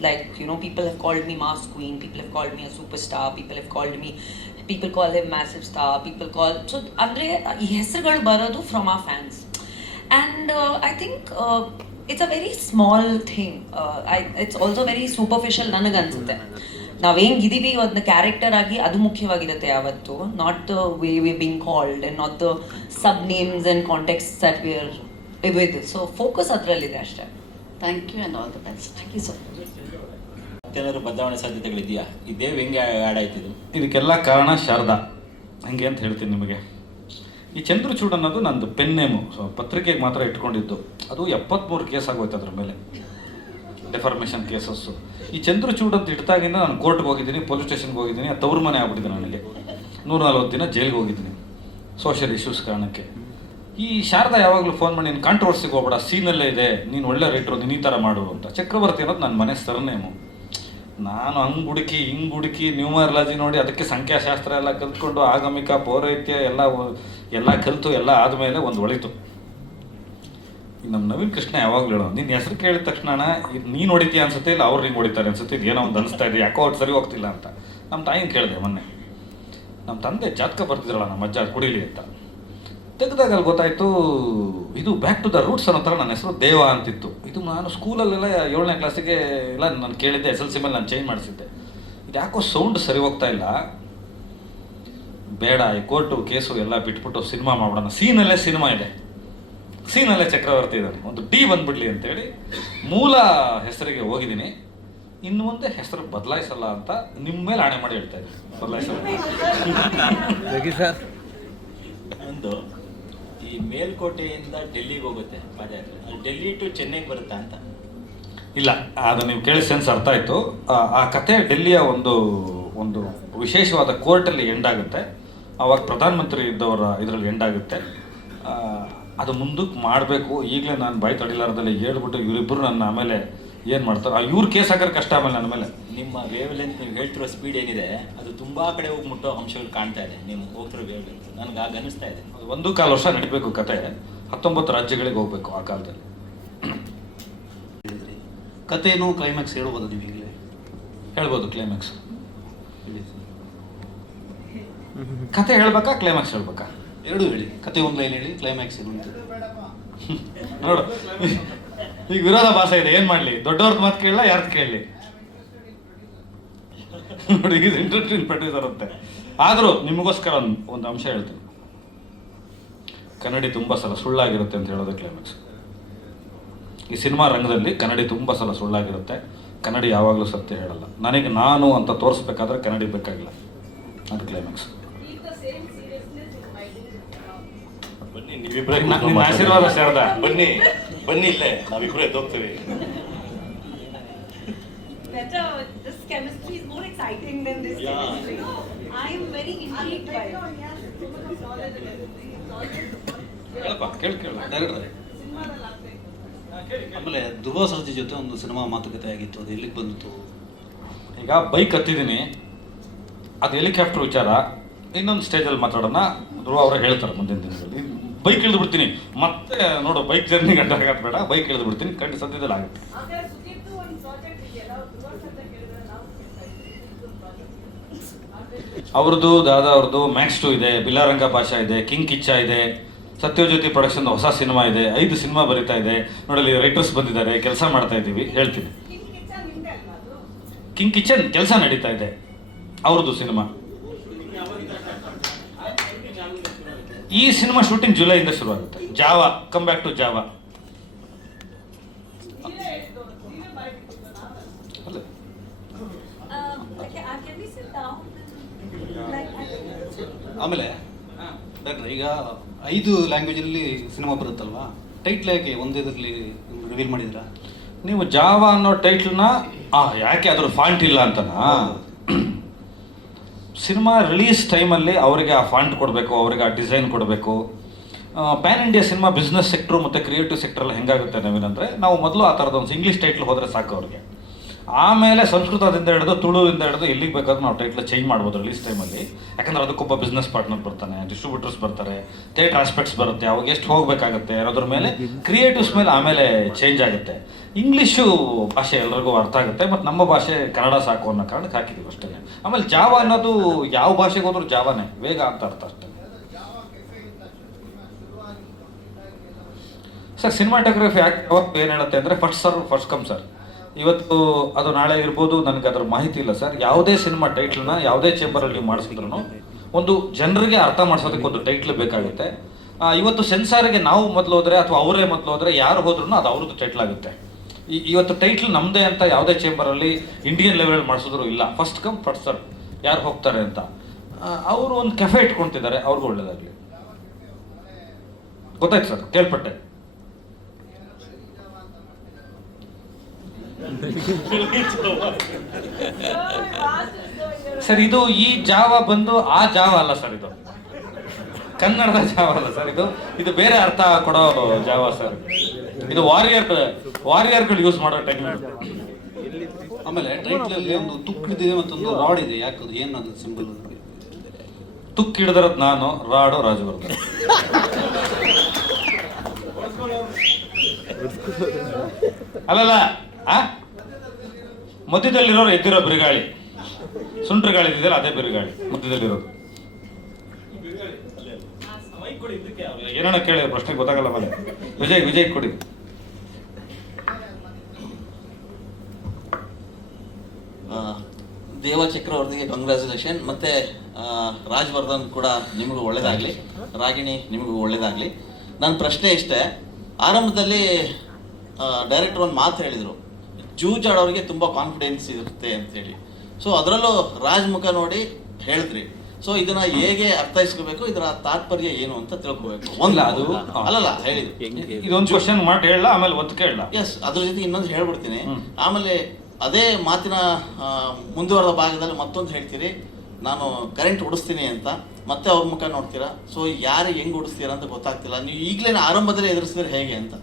Like, you know, people have called me Mass Queen, people have called me a superstar, people call him massive star, so andre ee hesarugalu barodu from our fans, and I think it's a very small thing. It's also very superficial ನನಗೆ ಅನ್ಸುತ್ತೆ. ನಾವು ಹೆಂಗಿದೀವಿ ಅದನ್ನ character ಆಗಿ ಅದು ಮುಖ್ಯವಾಗಿರುತ್ತೆ ಯಾವತ್ತು, not the way we being called and not the sub names and context that we are with. So focus ಅದರಲ್ಲಿದೆ ಅಷ್ಟೇ. Thank you and all the best. Thank you so much. ಮತ್ತೇನಾದ್ರು ಬದಲಾವಣೆ ಸಾಧ್ಯತೆಗಳಿದೆಯಾ? ಇದೇ ಹೆಂಗೆ ಆ್ಯಡ್ ಆಯ್ತಿದ್ದು? ಇದಕ್ಕೆಲ್ಲ ಕಾರಣ ಶಾರದಾ. ಹಂಗೆ ಅಂತ ಹೇಳ್ತೀನಿ ನಿಮಗೆ. ಈ ಚಂದ್ರಚೂಡ್ ಅನ್ನೋದು ನಂದು ಪೆನ್ ನೇಮು, ಪತ್ರಿಕೆಗೆ ಮಾತ್ರ ಇಟ್ಕೊಂಡಿದ್ದು. ಅದು 73 ಕೇಸ್ ಆಗೋಯ್ತು ಅದ್ರ ಮೇಲೆ, ಡೆಫಾರ್ಮೇಷನ್ ಕೇಸಸ್ಸು. ಈ ಚಂದ್ರಚೂಡ್ ಅಂತ ಇಡ್ತಾಗಿಂದ ನಾನು ಕೋರ್ಟ್ಗೆ ಹೋಗಿದ್ದೀನಿ, ಪೊಲೀಸ್ ಸ್ಟೇಷನ್ಗೆ ಹೋಗಿದ್ದೀನಿ, ಅದು ತವ್ರ ಮನೆ ಆಗ್ಬಿಟ್ಟಿದೆ ನನಗೆ. 140 ದಿನ ಜೈಲಿಗೆ ಹೋಗಿದ್ದೀನಿ ಸೋಷಿಯಲ್ ಇಶ್ಯೂಸ್ ಕಾರಣಕ್ಕೆ. ಈ ಶಾರದಾ ಯಾವಾಗಲೂ ಫೋನ್ ಮಾಡಿ, ನೀನು ಕಾಂಟ್ರವರ್ಸಿಗೆ ಹೋಗ್ಬೇಡ, ಸೀನಲ್ಲೇ ಇದೆ, ನೀನು ಒಳ್ಳೆ ರೈಟ್ರು, ನೀನು ಈ ಥರ ಮಾಡು ಅಂತ. ಚಕ್ರವರ್ತಿ ಅನ್ನೋದು ನನ್ನ ಮನೆ ಸರ್ನೇಮು. ನಾನು ಹಂಗೆ ಹುಡುಕಿ ನ್ಯೂಮರಾಲಜಿ ನೋಡಿ ಅದಕ್ಕೆ ಸಂಖ್ಯಾಶಾಸ್ತ್ರ ಎಲ್ಲ ಕಲ್ತ್ಕೊಂಡು ಆಗಮಿಕ ಪೌರೈತ್ಯ ಎಲ್ಲ ಕಲಿತು ಎಲ್ಲ ಆದಮೇಲೆ ಒಂದು ಒಳಿತು. ನಮ್ಮ ನವೀನ್ ಕೃಷ್ಣ ಯಾವಾಗಲೂ ಹೇಳೋ, ನಿನ್ನ ಹೆಸರು ಕೇಳಿದ ತಕ್ಷಣ ನೀನು ಹೊಡಿತೀಯ ಅನ್ಸುತ್ತೆ, ಇಲ್ಲ ಅವ್ರು ಹಿಂಗೆ ಹೊಡಿತಾರೆ ಅನ್ಸುತ್ತೆ, ಇದು ಏನೋ ಒಂದು ಅನಿಸ್ತಾ ಇದೆ, ಯಾಕೋ ಅವ್ರು ಸರಿ ಹೋಗ್ತಿಲ್ಲ ಅಂತ. ನಮ್ಮ ತಾಯಿನ ಕೇಳಿದೆ ಮೊನ್ನೆ, ನಮ್ಮ ತಂದೆ ಜಾತಕ ಬರ್ತಿದ್ರಲ್ಲ ನಮ್ಮ ಅಜ್ಜ ಕುಡೀಲಿ ಅಂತ. ತೆಗೆದಾಗ ಅಲ್ಲಿ ಗೊತ್ತಾಯಿತು, ಇದು ಬ್ಯಾಕ್ ಟು ದ ರೂಟ್ಸ್ ಅನ್ನೋ ಥರ ನನ್ನ ಹೆಸರು ದೇವ ಅಂತಿತ್ತು. ಇದು ನಾನು ಸ್ಕೂಲಲ್ಲೆಲ್ಲ 7ನೇ ಕ್ಲಾಸಿಗೆ ಎಲ್ಲ ನಾನು ಕೇಳಿದ್ದೆ, SLC ಮೇಲೆ ನಾನು ಚೇಂಜ್ ಮಾಡಿಸಿದ್ದೆ. ಇದು ಯಾಕೋ ಸೌಂಡ್ ಸರಿ ಹೋಗ್ತಾ ಇಲ್ಲ, ಬೇಡ ಈ ಕೋರ್ಟು ಕೇಸು ಎಲ್ಲ ಬಿಟ್ಬಿಟ್ಟು ಸಿನಿಮಾ ಮಾಡೋಣ. ಸೀನಲ್ಲೇ ಸಿನಿಮಾ ಇದೆ, ಸೀನಲ್ಲೇ ಚಕ್ರವರ್ತಿ ಇದ್ದಾನೆ, ಒಂದು ಡಿ ಬಂದ್ಬಿಡ್ಲಿ ಅಂತೇಳಿ ಮೂಲ ಹೆಸರಿಗೆ ಹೋಗಿದ್ದೀನಿ. ಇನ್ನು ಮುಂದೆ ಹೆಸರು ಬದಲಾಯಿಸಲ್ಲ ಅಂತ ನಿಮ್ಮ ಮೇಲೆ ಆಣೆ ಮಾಡಿ ಹೇಳ್ತಾ ಇದ್ದೀನಿ, ಬದಲಾಯಿಸಲ್ಲ. ಒಂದು ಈ ಮೇಲ್ಕೋಟೆಯಿಂದ ಡೆಲ್ಲಿಗೆ ಹೋಗುತ್ತೆ ಪಾದಯಾತ್ರೆ, ಅಲ್ಲಿ ಡೆಲ್ಲಿ ಟು ಚೆನ್ನೈಗೆ ಬರುತ್ತಾ ಅಂತ? ಇಲ್ಲ, ಅದು ನೀವು ಕೇಳಿ ಸೆನ್ಸ್ ಅರ್ಥ ಆಯಿತು. ಆ ಕತೆ ಡೆಲ್ಲಿಯ ಒಂದು ವಿಶೇಷವಾದ ಕೋರ್ಟಲ್ಲಿ ಎಂಡ್ ಆಗುತ್ತೆ. ಆವಾಗ ಪ್ರಧಾನಮಂತ್ರಿ ಇದ್ದವರ ಇದರಲ್ಲಿ ಎಂಡ್ ಆಗುತ್ತೆ. ಅದು ಮುಂದಕ್ಕೆ ಮಾಡಬೇಕು. ಈಗಲೇ ನಾನು ಬಾಯಿ ತಡಿಲಾರದಲ್ಲಿ ಹೇಳ್ಬಿಟ್ಟು ಇವರಿಬ್ಬರು ನನ್ನ ಆಮೇಲೆ ಏನು ಮಾಡ್ತಾರೆ, ಇವ್ರು ಕೇಸ್ ಹಾಕೋರು ಕಷ್ಟ ಆಮೇಲೆ ನನ್ನ ಮೇಲೆ. ನಿಮ್ಮ ವೇವ್ ಲೆಂತ್ ನೀವು ಹೇಳ್ತಿರೋ ಸ್ಪೀಡ್ ಏನಿದೆ ಅದು ತುಂಬ ಕಡೆ ಹೋಗಿ ಮುಟ್ಟೋ ಅಂಶಗಳು ಕಾಣ್ತಾ ಇದೆ ನೀವು ಹೋಗ್ತಿರೋ ವೇವ್ ಲೆಂತ್. ನನಗೆ ಆಗ ಅನಿಸ್ತಾ ಇದೆ 1.25 ವರ್ಷ ನಡಿಬೇಕು ಕತೆ. 19 ರಾಜ್ಯಗಳಿಗೆ ಹೋಗ್ಬೇಕು ಆ ಕಾಲದಲ್ಲಿ. ಕಥೆನೂ ಕ್ಲೈಮ್ಯಾಕ್ಸ್ ಹೇಳ್ಬೋದು ನೀವು ಈಗಲೇ? ಹೇಳ್ಬೋದು ಕ್ಲೈಮ್ಯಾಕ್ಸ್. ಕತೆ ಹೇಳ್ಬೇಕಾ ಕ್ಲೈಮ್ಯಾಕ್ಸ್ ಹೇಳ್ಬೇಕಾ? ಎರಡೂ ಹೇಳಿ. ಕತೆ ಒಂದು ಲೈನ್ ಹೇಳಿ, ಕ್ಲೈಮ್ಯಾಕ್ಸ್ ಏನು ಅಂತ ನೋಡು. ಈಗ ವಿರೋಧ ಭಾಷೆ ಇದೆ, ಏನು ಮಾಡಲಿ? ದೊಡ್ಡವ್ರದ್ದು ಮಾತು ಕೇಳಲ್ಲ, ಯಾರ್ದು ಕೇಳಲಿ? ನೋಡಿ, ಈಗ ಇಂಟ್ರೆಸ್ಟಿಂಗ್ ಪ್ರೊಡ್ಯೂಸರ್ ಅಂತೆ. ಆದರೂ ನಿಮಗೋಸ್ಕರ ಒಂದು ಅಂಶ ಹೇಳ್ತೀನಿ. ಕನ್ನಡಿ ತುಂಬ ಸಲ ಸುಳ್ಳಾಗಿರುತ್ತೆ ಅಂತ ಹೇಳೋದು ಕ್ಲೈಮ್ಯಾಕ್ಸ್. ಈ ಸಿನಿಮಾ ರಂಗದಲ್ಲಿ ಕನ್ನಡಿ ತುಂಬ ಸಲ ಸುಳ್ಳಾಗಿರುತ್ತೆ. ಕನ್ನಡಿ ಯಾವಾಗಲೂ ಸತ್ಯ ಹೇಳಲ್ಲ. ನನಗೆ ನಾನು ಅಂತ ತೋರಿಸ್ಬೇಕಾದ್ರೆ ಕನ್ನಡಿ ಬೇಕಾಗಿಲ್ಲ, ಅದು ಕ್ಲೈಮ್ಯಾಕ್ಸ್. ಬನ್ನಿ, ನೀವಿಬ್ಬರೇ ನಿಮ್ಮ ಆಶೀರ್ವಾದ ಶಾರದಾ. ಬನ್ನಿ ಇಲ್ಲೇ ನಾವಿಬ್ಬರೇ ಎದ್ದೋಗ್ತೀವಿ. Better, this chemistry is more exciting than this chemistry. I am very intrigued by it. ಹೇಳಪ್ಪ, ಕೇಳ ಡೈರೆಕ್ಟರ್. ಆಮೇಲೆ ಧ್ರುವ ಸರ್ಜಿ ಜೊತೆ ಒಂದು ಸಿನಿಮಾ ಮಾತುಕತೆ ಆಗಿತ್ತು, ಅದು ಎಲ್ಲಿಗೆ ಬಂತು? ಈಗ ಬೈಕ್ ಹತ್ತಿದ್ದೀನಿ, ಅದು ಹೆಲಿಕಾಪ್ಟರ್ ವಿಚಾರ ಇನ್ನೊಂದು ಸ್ಟೇಜಲ್ಲಿ ಮಾತಾಡೋಣ. ಧ್ರುವ ಅವರೇ ಹೇಳ್ತಾರೆ ಮುಂದಿನ ದಿನದಲ್ಲಿ. ಬೈಕ್ ಇಳಿದು ಬಿಡ್ತೀನಿ ಮತ್ತೆ, ನೋಡು ಬೈಕ್ ಜರ್ನಿ ಗಂಟೆ ಬೇಡ, ಬೈಕ್ ಇಳಿದು ಬಿಡ್ತೀನಿ, ಖಂಡಿತ ಸದ್ಯದಲ್ಲಿ ಆಗುತ್ತೆ. ಅವ್ರದ್ದು ದಾದಾ ಅವ್ರದ್ದು ಮ್ಯಾಕ್ಸ್ 2 ಇದೆ, ಬಿಲಾರಂಗ ಭಾಷಾ ಇದೆ, ಕಿಂಗ್ ಕಿಚ್ಚ ಇದೆ, ಸತ್ಯಜ್ಯೋತಿ ಪ್ರೊಡಕ್ಷನ್ ಹೊಸ ಸಿನಿಮಾ ಇದೆ, 5 ಸಿನಿಮಾ ಬರೀತಾ ಇದೆ. ನೋಡಲಿ ರೈಟರ್ಸ್ ಬಂದಿದ್ದಾರೆ, ಕೆಲಸ ಮಾಡ್ತಾ ಇದ್ದೀವಿ, ಹೇಳ್ತೀನಿ. ಕಿಂಗ್ ಕಿಚನ್ ಕೆಲಸ ನಡೀತಾ ಇದೆ, ಅವ್ರದ್ದು ಸಿನಿಮಾ. ಈ ಸಿನಿಮಾ ಶೂಟಿಂಗ್ ಜುಲೈಯಿಂದ ಶುರು ಆಗುತ್ತೆ. Java, come back to Java. Can we sit down? ಆಮೇಲೆ ಡಾಕ್ಟರ್, ಈಗ 5 ಲ್ಯಾಂಗ್ವೇಜಲ್ಲಿ ಸಿನಿಮಾ ಬರುತ್ತಲ್ವಾ, ಟೈಟ್ಲ್ ಯಾಕೆ ಒಂದೇದ್ರಲ್ಲಿ ರಿವೀಲ್ ಮಾಡಿದ್ದೀರಾ? ನೀವು ಜಾವಾ ಅನ್ನೋ ಟೈಟ್ಲ್ನ ಯಾಕೆ ಅದ್ರ ಫಾಂಟ್ ಇಲ್ಲ ಅಂತನಾ? ಸಿನಿಮಾ ರಿಲೀಸ್ ಟೈಮಲ್ಲಿ ಅವರಿಗೆ ಆ ಫಾಂಟ್ ಕೊಡಬೇಕು, ಅವರಿಗೆ ಆ ಡಿಸೈನ್ ಕೊಡಬೇಕು. PAN India cinema business sector ಮತ್ತು ಕ್ರಿಯೇಟಿವ್ ಸೆಕ್ಟ್ರಲ್ಲಿ ಹೆಂಗಾಗುತ್ತೆ ನಾವೇನಂದರೆ, ನಾವು ಮೊದಲು ಆ ಥರದ ಒಂದು ಇಂಗ್ಲೀಷ್ ಟೈಟ್ಲ್ ಹೋದರೆ ಸಾಕು ಅವ್ರಿಗೆ. ಆಮೇಲೆ ಸಂಸ್ಕೃತದಿಂದ ಹಿಡಿದು ತುಳುವಿಂದ ಹಿಡಿದು ಎಲ್ಲಿಗೆ ಬೇಕಾದ್ರೂ ನಾವು ಟೈಟ್ಲ್ ಚೇಂಜ್ ಮಾಡ್ಬೋದು ರಿಲೀಸ್ ಟೈಮಲ್ಲಿ. ಯಾಕಂದ್ರೆ ಅದಕ್ಕೊಬ್ಬ ಬಿಸ್ನೆಸ್ ಪಾರ್ಟ್ನರ್ ಬರ್ತಾನೆ, ಡಿಸ್ಟ್ರಿಬ್ಯೂಟರ್ಸ್ ಬರ್ತಾರೆ, ಥಿಯೇಟರ್ ಆಸ್ಪೆಕ್ಟ್ಸ್ ಬರುತ್ತೆ, ಅವಾಗ ಎಷ್ಟು ಹೋಗಬೇಕಾಗುತ್ತೆ ಅನ್ನೋದ್ರ ಮೇಲೆ, ಕ್ರಿಯೇಟಿವ್ಸ್ ಮೇಲೆ ಆಮೇಲೆ ಚೇಂಜ್ ಆಗುತ್ತೆ. ಇಂಗ್ಲೀಷು ಭಾಷೆ ಎಲ್ರಿಗೂ ಅರ್ಥ ಆಗುತ್ತೆ, ಮತ್ತು ನಮ್ಮ ಭಾಷೆ ಕನ್ನಡ ಸಾಕು ಅನ್ನೋ ಕಾರಣಕ್ಕೆ ಹಾಕಿದ್ದೀವಿ ಅಷ್ಟೇ. ಆಮೇಲೆ ಜಾವಾ ಅನ್ನೋದು ಯಾವ ಭಾಷೆಗೆ ಹೋದ್ರೂ ಜಾವಾನೇ, ವೇಗ ಅಂತ ಅರ್ಥ ಅಷ್ಟೇ. ಸರ್, ಸಿನಿಮಾಟೋಗ್ರಫಿ ಯಾಕೆ ಏನು ಹೇಳುತ್ತೆ ಅಂದರೆ, first serve first come sir. ಇವತ್ತು ಅದು ನಾಳೆ ಇರ್ಬೋದು, ನನಗೆ ಅದ್ರ ಮಾಹಿತಿ ಇಲ್ಲ ಸರ್. ಯಾವುದೇ ಸಿನಿಮಾ ಟೈಟ್ಲನ್ನ ಯಾವುದೇ ಚೇಂಬರಲ್ಲಿ ನೀವು ಮಾಡಿಸಿದ್ರು ಒಂದು ಜನರಿಗೆ ಅರ್ಥ ಮಾಡಿಸೋದಕ್ಕೆ ಒಂದು ಟೈಟ್ಲ್ ಬೇಕಾಗುತ್ತೆ. ಇವತ್ತು ಸೆನ್ಸಾರಿಗೆ ನಾವು ಮೊದಲು ಹೋದರೆ ಅಥವಾ ಅವರೇ ಮೊದಲು ಹೋದರೆ ಯಾರು ಹೋದ್ರೂ ಅದು ಅವ್ರದ್ದು ಟೈಟ್ಲ್ ಆಗುತ್ತೆ. ಇವತ್ತು ಟೈಟ್ಲ್ ನಮ್ಮದೇ ಅಂತ ಯಾವುದೇ ಚೇಂಬರಲ್ಲಿ ಇಂಡಿಯನ್ ಲೆವೆಲ್ ಮಾಡಿಸಿದ್ರು ಇಲ್ಲ, ಫಸ್ಟ್ ಕಮ್ ಫಸ್ಟ್ ಸರ್ವ್, ಯಾರು ಹೋಗ್ತಾರೆ ಅಂತ. ಅವರು ಒಂದು ಕೆಫೆ ಇಟ್ಕೊಳ್ತಿದ್ದಾರೆ, ಅವ್ರಿಗೂ ಒಳ್ಳೇದಾಗಲಿ. ಗೊತ್ತಾಯ್ತು ಸರ್, ಕೇಳ್ಪಟ್ಟೆ. ಸರ್ ಇದು ಈ ಜಾವ ಬಂದು ಆ ಜಾವ ಅಲ್ಲ ಸರ್, ಇದು ಕನ್ನಡದ ಜಾವ ಅಲ್ಲ ಸರ್, ಇದು ಬೇರೆ ಅರ್ಥ ಕೊಡೋ ಜಾವ ಸರ್. ಇದು ವಾರಿಯರ್ಗಳು ಯೂಸ್ ಮಾಡೋ ಟೆಕ್ನಿಕ್. ಆಮೇಲೆ ಟೈಟ್ಲಲ್ಲಿ ಒಂದು ತುಕ್ಕಿದೆ ಮತ್ತೊಂದು ರಾಡ್ ಇದೆ, ಯಾಕದು ಏನು ಅದು ಸಿಂಬಲ್? ತುಕ್ಕಿಡಿದ್ರದ್ ನಾನು, ರಾಡು ರಾಜವರ್ಧನ್. ಅಲ್ಲಲ್ಲ, ಮಧ್ಯದಲ್ಲಿರೋರು ಎದ್ದಿರೋ ಬಿರುಗಾಳಿ, ಸುಂಟ್ರ ಗಾಳಿ ಇದೆಯಲ್ಲ ಅದೇ ಬಿರುಗಾಳಿ ಮಧ್ಯದಲ್ಲಿರೋದು. ಏನೋ ಕೇಳಿದ್ರೆ ಪ್ರಶ್ನೆ ಗೊತ್ತಾಗಲ್ಲ. ಮೇಲೆ ವಿಜಯ್ ಕೊಡಿ. ದೇವ ಚಕ್ರವರ್ತಿಗೆ ಕಂಗ್ರ್ಯಾಚುಲೇಷನ್. ಮತ್ತು ರಾಜವರ್ಧನ್ ಕೂಡ ನಿಮಗೂ ಒಳ್ಳೇದಾಗಲಿ, ರಾಗಿಣಿ ನಿಮಗೂ ಒಳ್ಳೇದಾಗಲಿ. ನನ್ನ ಪ್ರಶ್ನೆ ಇಷ್ಟೇ, ಆರಂಭದಲ್ಲಿ ಡೈರೆಕ್ಟರ್ ಒಂದು ಮಾತು ಹೇಳಿದರು, ಜೂಜಾಡೋರಿಗೆ ತುಂಬ ಕಾನ್ಫಿಡೆನ್ಸ್ ಇರುತ್ತೆ ಅಂತೇಳಿ. ಸೊ ಅದರಲ್ಲೂ ರಾಜ್ ಮುಖ ನೋಡಿ ಹೇಳಿದ್ರಿ. ಸೊ ಇದನ್ನ ಹೇಗೆ ಅರ್ಥೈಸ್ಕೋಬೇಕು, ಇದರ ತಾತ್ಪರ್ಯ ಏನು ಅಂತ ತಿಳ್ಕೋಬೇಕು. ಅದು ಅಲ್ಲಲ್ಲ ಹೇಳಿದ್ರು, ಇದೊಂದು ಕ್ವಶನ್ ಮಾಡಿ ಹೇಳ, ಆಮೇಲೆ ಒತ್ತು ಕೇಳ. ಎಸ್, ಅದ್ರ ಜೊತೆ ಇನ್ನೊಂದು ಹೇಳ್ಬಿಡ್ತೀನಿ. ಆಮೇಲೆ ಅದೇ ಮಾತಿನ ಮುಂದುವರೆದ ಭಾಗದಲ್ಲಿ ಮತ್ತೊಂದು ಹೇಳ್ತೀರಿ, ನಾನು ಕರೆಂಟ್ ಉಡಿಸ್ತೀನಿ ಅಂತ, ಮತ್ತೆ ಅವ್ರ ಮುಖ ನೋಡ್ತೀರಾ. ಸೊ ಯಾರು ಹೆಂಗ್ ಉಡಿಸ್ತೀರಾ ಅಂತ ಗೊತ್ತಾಗ್ತಿಲ್ಲ. ನೀವು ಈಗಲೇ ಆರಂಭದಲ್ಲಿ ಎದುರಿಸಿದ್ರೆ ಹೇಗೆ ಅಂತ.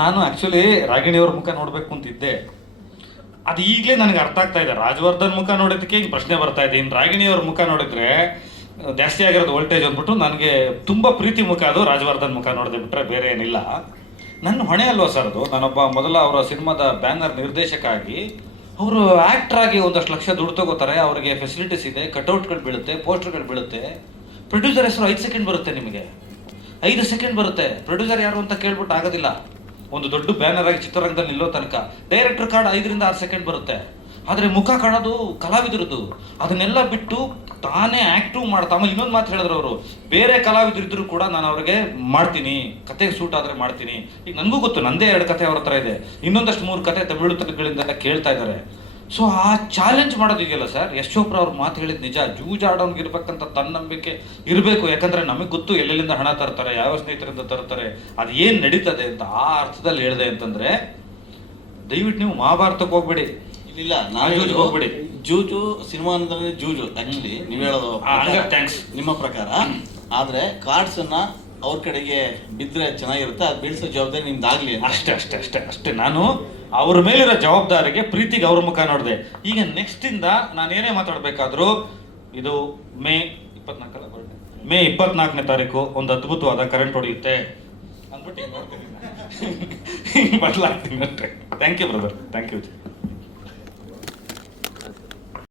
ನಾನು ಆಕ್ಚುಲಿ ರಾಗಿಣಿಯವ್ರ ಮುಖ ನೋಡ್ಬೇಕು ಅಂತಿದ್ದೆ, ಅದು ಈಗಲೇ ನನಗೆ ಅರ್ಥ ಆಗ್ತಾ ಇದೆ. ರಾಜವರ್ಧನ್ ಮುಖ ನೋಡೋದಕ್ಕೆ ಈಗ ಪ್ರಶ್ನೆ ಬರ್ತಾ ಇದೆ, ಇನ್ನು ರಾಗಿಣಿಯವ್ರ ಮುಖ ನೋಡಿದ್ರೆ ಜಾಸ್ತಿ ಆಗಿರೋದು ವೋಲ್ಟೇಜ್ ಅಂದ್ಬಿಟ್ಟು ನನಗೆ ತುಂಬ ಪ್ರೀತಿ ಮುಖ ಅದು ರಾಜವರ್ಧನ್ ಮುಖ ನೋಡಿದೆ ಬಿಟ್ರೆ ಬೇರೆ ಏನಿಲ್ಲ. ನನ್ನ ಹೊಣೆ ಅಲ್ವಾ ಸರ್ ಅದು. ನಾನೊಬ್ಬ ಮೊದಲ ಅವರ ಸಿನಿಮಾದ ಬ್ಯಾನರ್ ನಿರ್ದೇಶಕ ಆಗಿ, ಅವರು ಆ್ಯಕ್ಟರ್ ಆಗಿ ಒಂದಷ್ಟು ಲಕ್ಷ ದುಡ್ಡು ತಗೋತಾರೆ, ಅವರಿಗೆ ಫೆಸಿಲಿಟೀಸ್ ಇದೆ, ಕಟ್ಔಟ್ಗಳು ಬೀಳುತ್ತೆ, ಪೋಸ್ಟರ್ಗಳು ಬೀಳುತ್ತೆ. ಪ್ರೊಡ್ಯೂಸರ್ ಹೆಸರು 5 ಸೆಕೆಂಡ್ ಬರುತ್ತೆ, ನಿಮಗೆ 5 ಸೆಕೆಂಡ್ ಬರುತ್ತೆ. ಪ್ರೊಡ್ಯೂಸರ್ ಯಾರು ಅಂತ ಕೇಳ್ಬಿಟ್ಟು ಆಗೋದಿಲ್ಲ. ಒಂದು ದೊಡ್ಡ ಬ್ಯಾನರ್ ಆಗಿ ಚಿತ್ರರಂಗದಲ್ಲಿ ನಿಲ್ಲೋ ತನಕ ಡೈರೆಕ್ಟರ್ ಕಾರ್ಡ್ 5 ರಿಂದ 6 ಸೆಕೆಂಡ್ ಬರುತ್ತೆ. ಆದರೆ ಮುಖ ಕಾಣೋದು ಕಲಾವಿದರದ್ದು. ಅದನ್ನೆಲ್ಲ ಬಿಟ್ಟು ತಾನೇ ಆ್ಯಕ್ಟಿವ್ ಮಾಡ್ತಾ. ಆಮೇಲೆ ಇನ್ನೊಂದು ಮಾತು ಹೇಳಿದ್ರು ಅವರು, ಬೇರೆ ಕಲಾವಿದರಿದ್ದರೂ ಕೂಡ ನಾನು ಅವ್ರಿಗೆ ಮಾಡ್ತೀನಿ, ಕತೆಗೆ ಸೂಟ್ ಆದರೆ ಮಾಡ್ತೀನಿ. ಈಗ ನನಗೂ ಗೊತ್ತು, ನಂದೇ 2 ಕತೆ ಅವ್ರ ಹತ್ರ ಇದೆ, ಇನ್ನೊಂದಷ್ಟು 3 ಕತೆ ತಮಿಳು ತಲೆಗಳಿಂದ ಕೇಳ್ತಾ ಇದ್ದಾರೆ. ಸೊ ಆ ಚಾಲೆಂಜ್ ಮಾಡೋದಿದೆಯಲ್ಲ ಸರ್, ಯಶ್ ಚೋಪ್ರಾ ಅವ್ರ ಮಾತು ಹೇಳಿದ್ ನಿಜ. ಜೂಜಾಡೋನ್ಗೆ ಇರ್ಬೇಕಂತ ತನ್ನಂಬಿಕೆ ಇರಬೇಕು. ಯಾಕಂದ್ರೆ ನಮಗೆ ಗೊತ್ತು ಎಲ್ಲೆಲ್ಲಿಂದ ಹಣ ತರ್ತಾರೆ, ಯಾವ ಸ್ನೇಹಿತರಿಂದ ತರ್ತಾರೆ, ಅದು ಏನು ನಡೀತದೆ ಅಂತ. ಆ ಅರ್ಥದಲ್ಲಿ ಹೇಳಿದೆ ಅಂತಂದ್ರೆ, ದಯವಿಟ್ಟು ನೀವು ಮಹಾಭಾರತಕ್ಕೆ ಹೋಗ್ಬೇಡಿ, ಇಲ್ಲ ಜೂಜು ಹೋಗ್ಬೇಡಿ. ಜೂಜು ಸಿನಿಮಾ ಅಂದ್ರೆ ಜೂಜು ಆಕ್ಚುಲಿ ನೀವು ಹೇಳೋದು ಥ್ಯಾಂಕ್ಸ್ ನಿಮ್ಮ ಪ್ರಕಾರ. ಆದ್ರೆ ಕಾರ್ಡ್ಸ್ ಅನ್ನ ಅವ್ರ ಕಡೆಗೆ ಬಿದ್ರೆ ಚೆನ್ನಾಗಿರುತ್ತೆ, ಅದು ಬೀಳ್ಸೋ ಜವಾಬ್ದಾರಿ ನಿಮ್ದಾಗ್ಲಿ. ಅಷ್ಟೇ. ನಾನು ಅವ್ರ ಮೇಲಿರೋ ಜವಾಬ್ದಾರಿಗೆ, ಪ್ರೀತಿಗೆ ಅವ್ರ ಮುಖ ನೋಡಿದೆ. ಈಗ ನೆಕ್ಸ್ಟ್ ಇಂದ ನಾನು ಏನೇ ಮಾತಾಡ್ಬೇಕಾದ್ರೂ, ಇದು ಮೇ 24ನೇ ತಾರೀಕು ಒಂದು ಅದ್ಭುತವಾದ ಕರೆಂಟ್ ಹೊಡೆಯುತ್ತೆ ಅಂದ್ಬಿಟ್ಟು ಬದಲಾಗ್ತೀನಿ ಅಷ್ಟೇ. Thank you brother, thank you.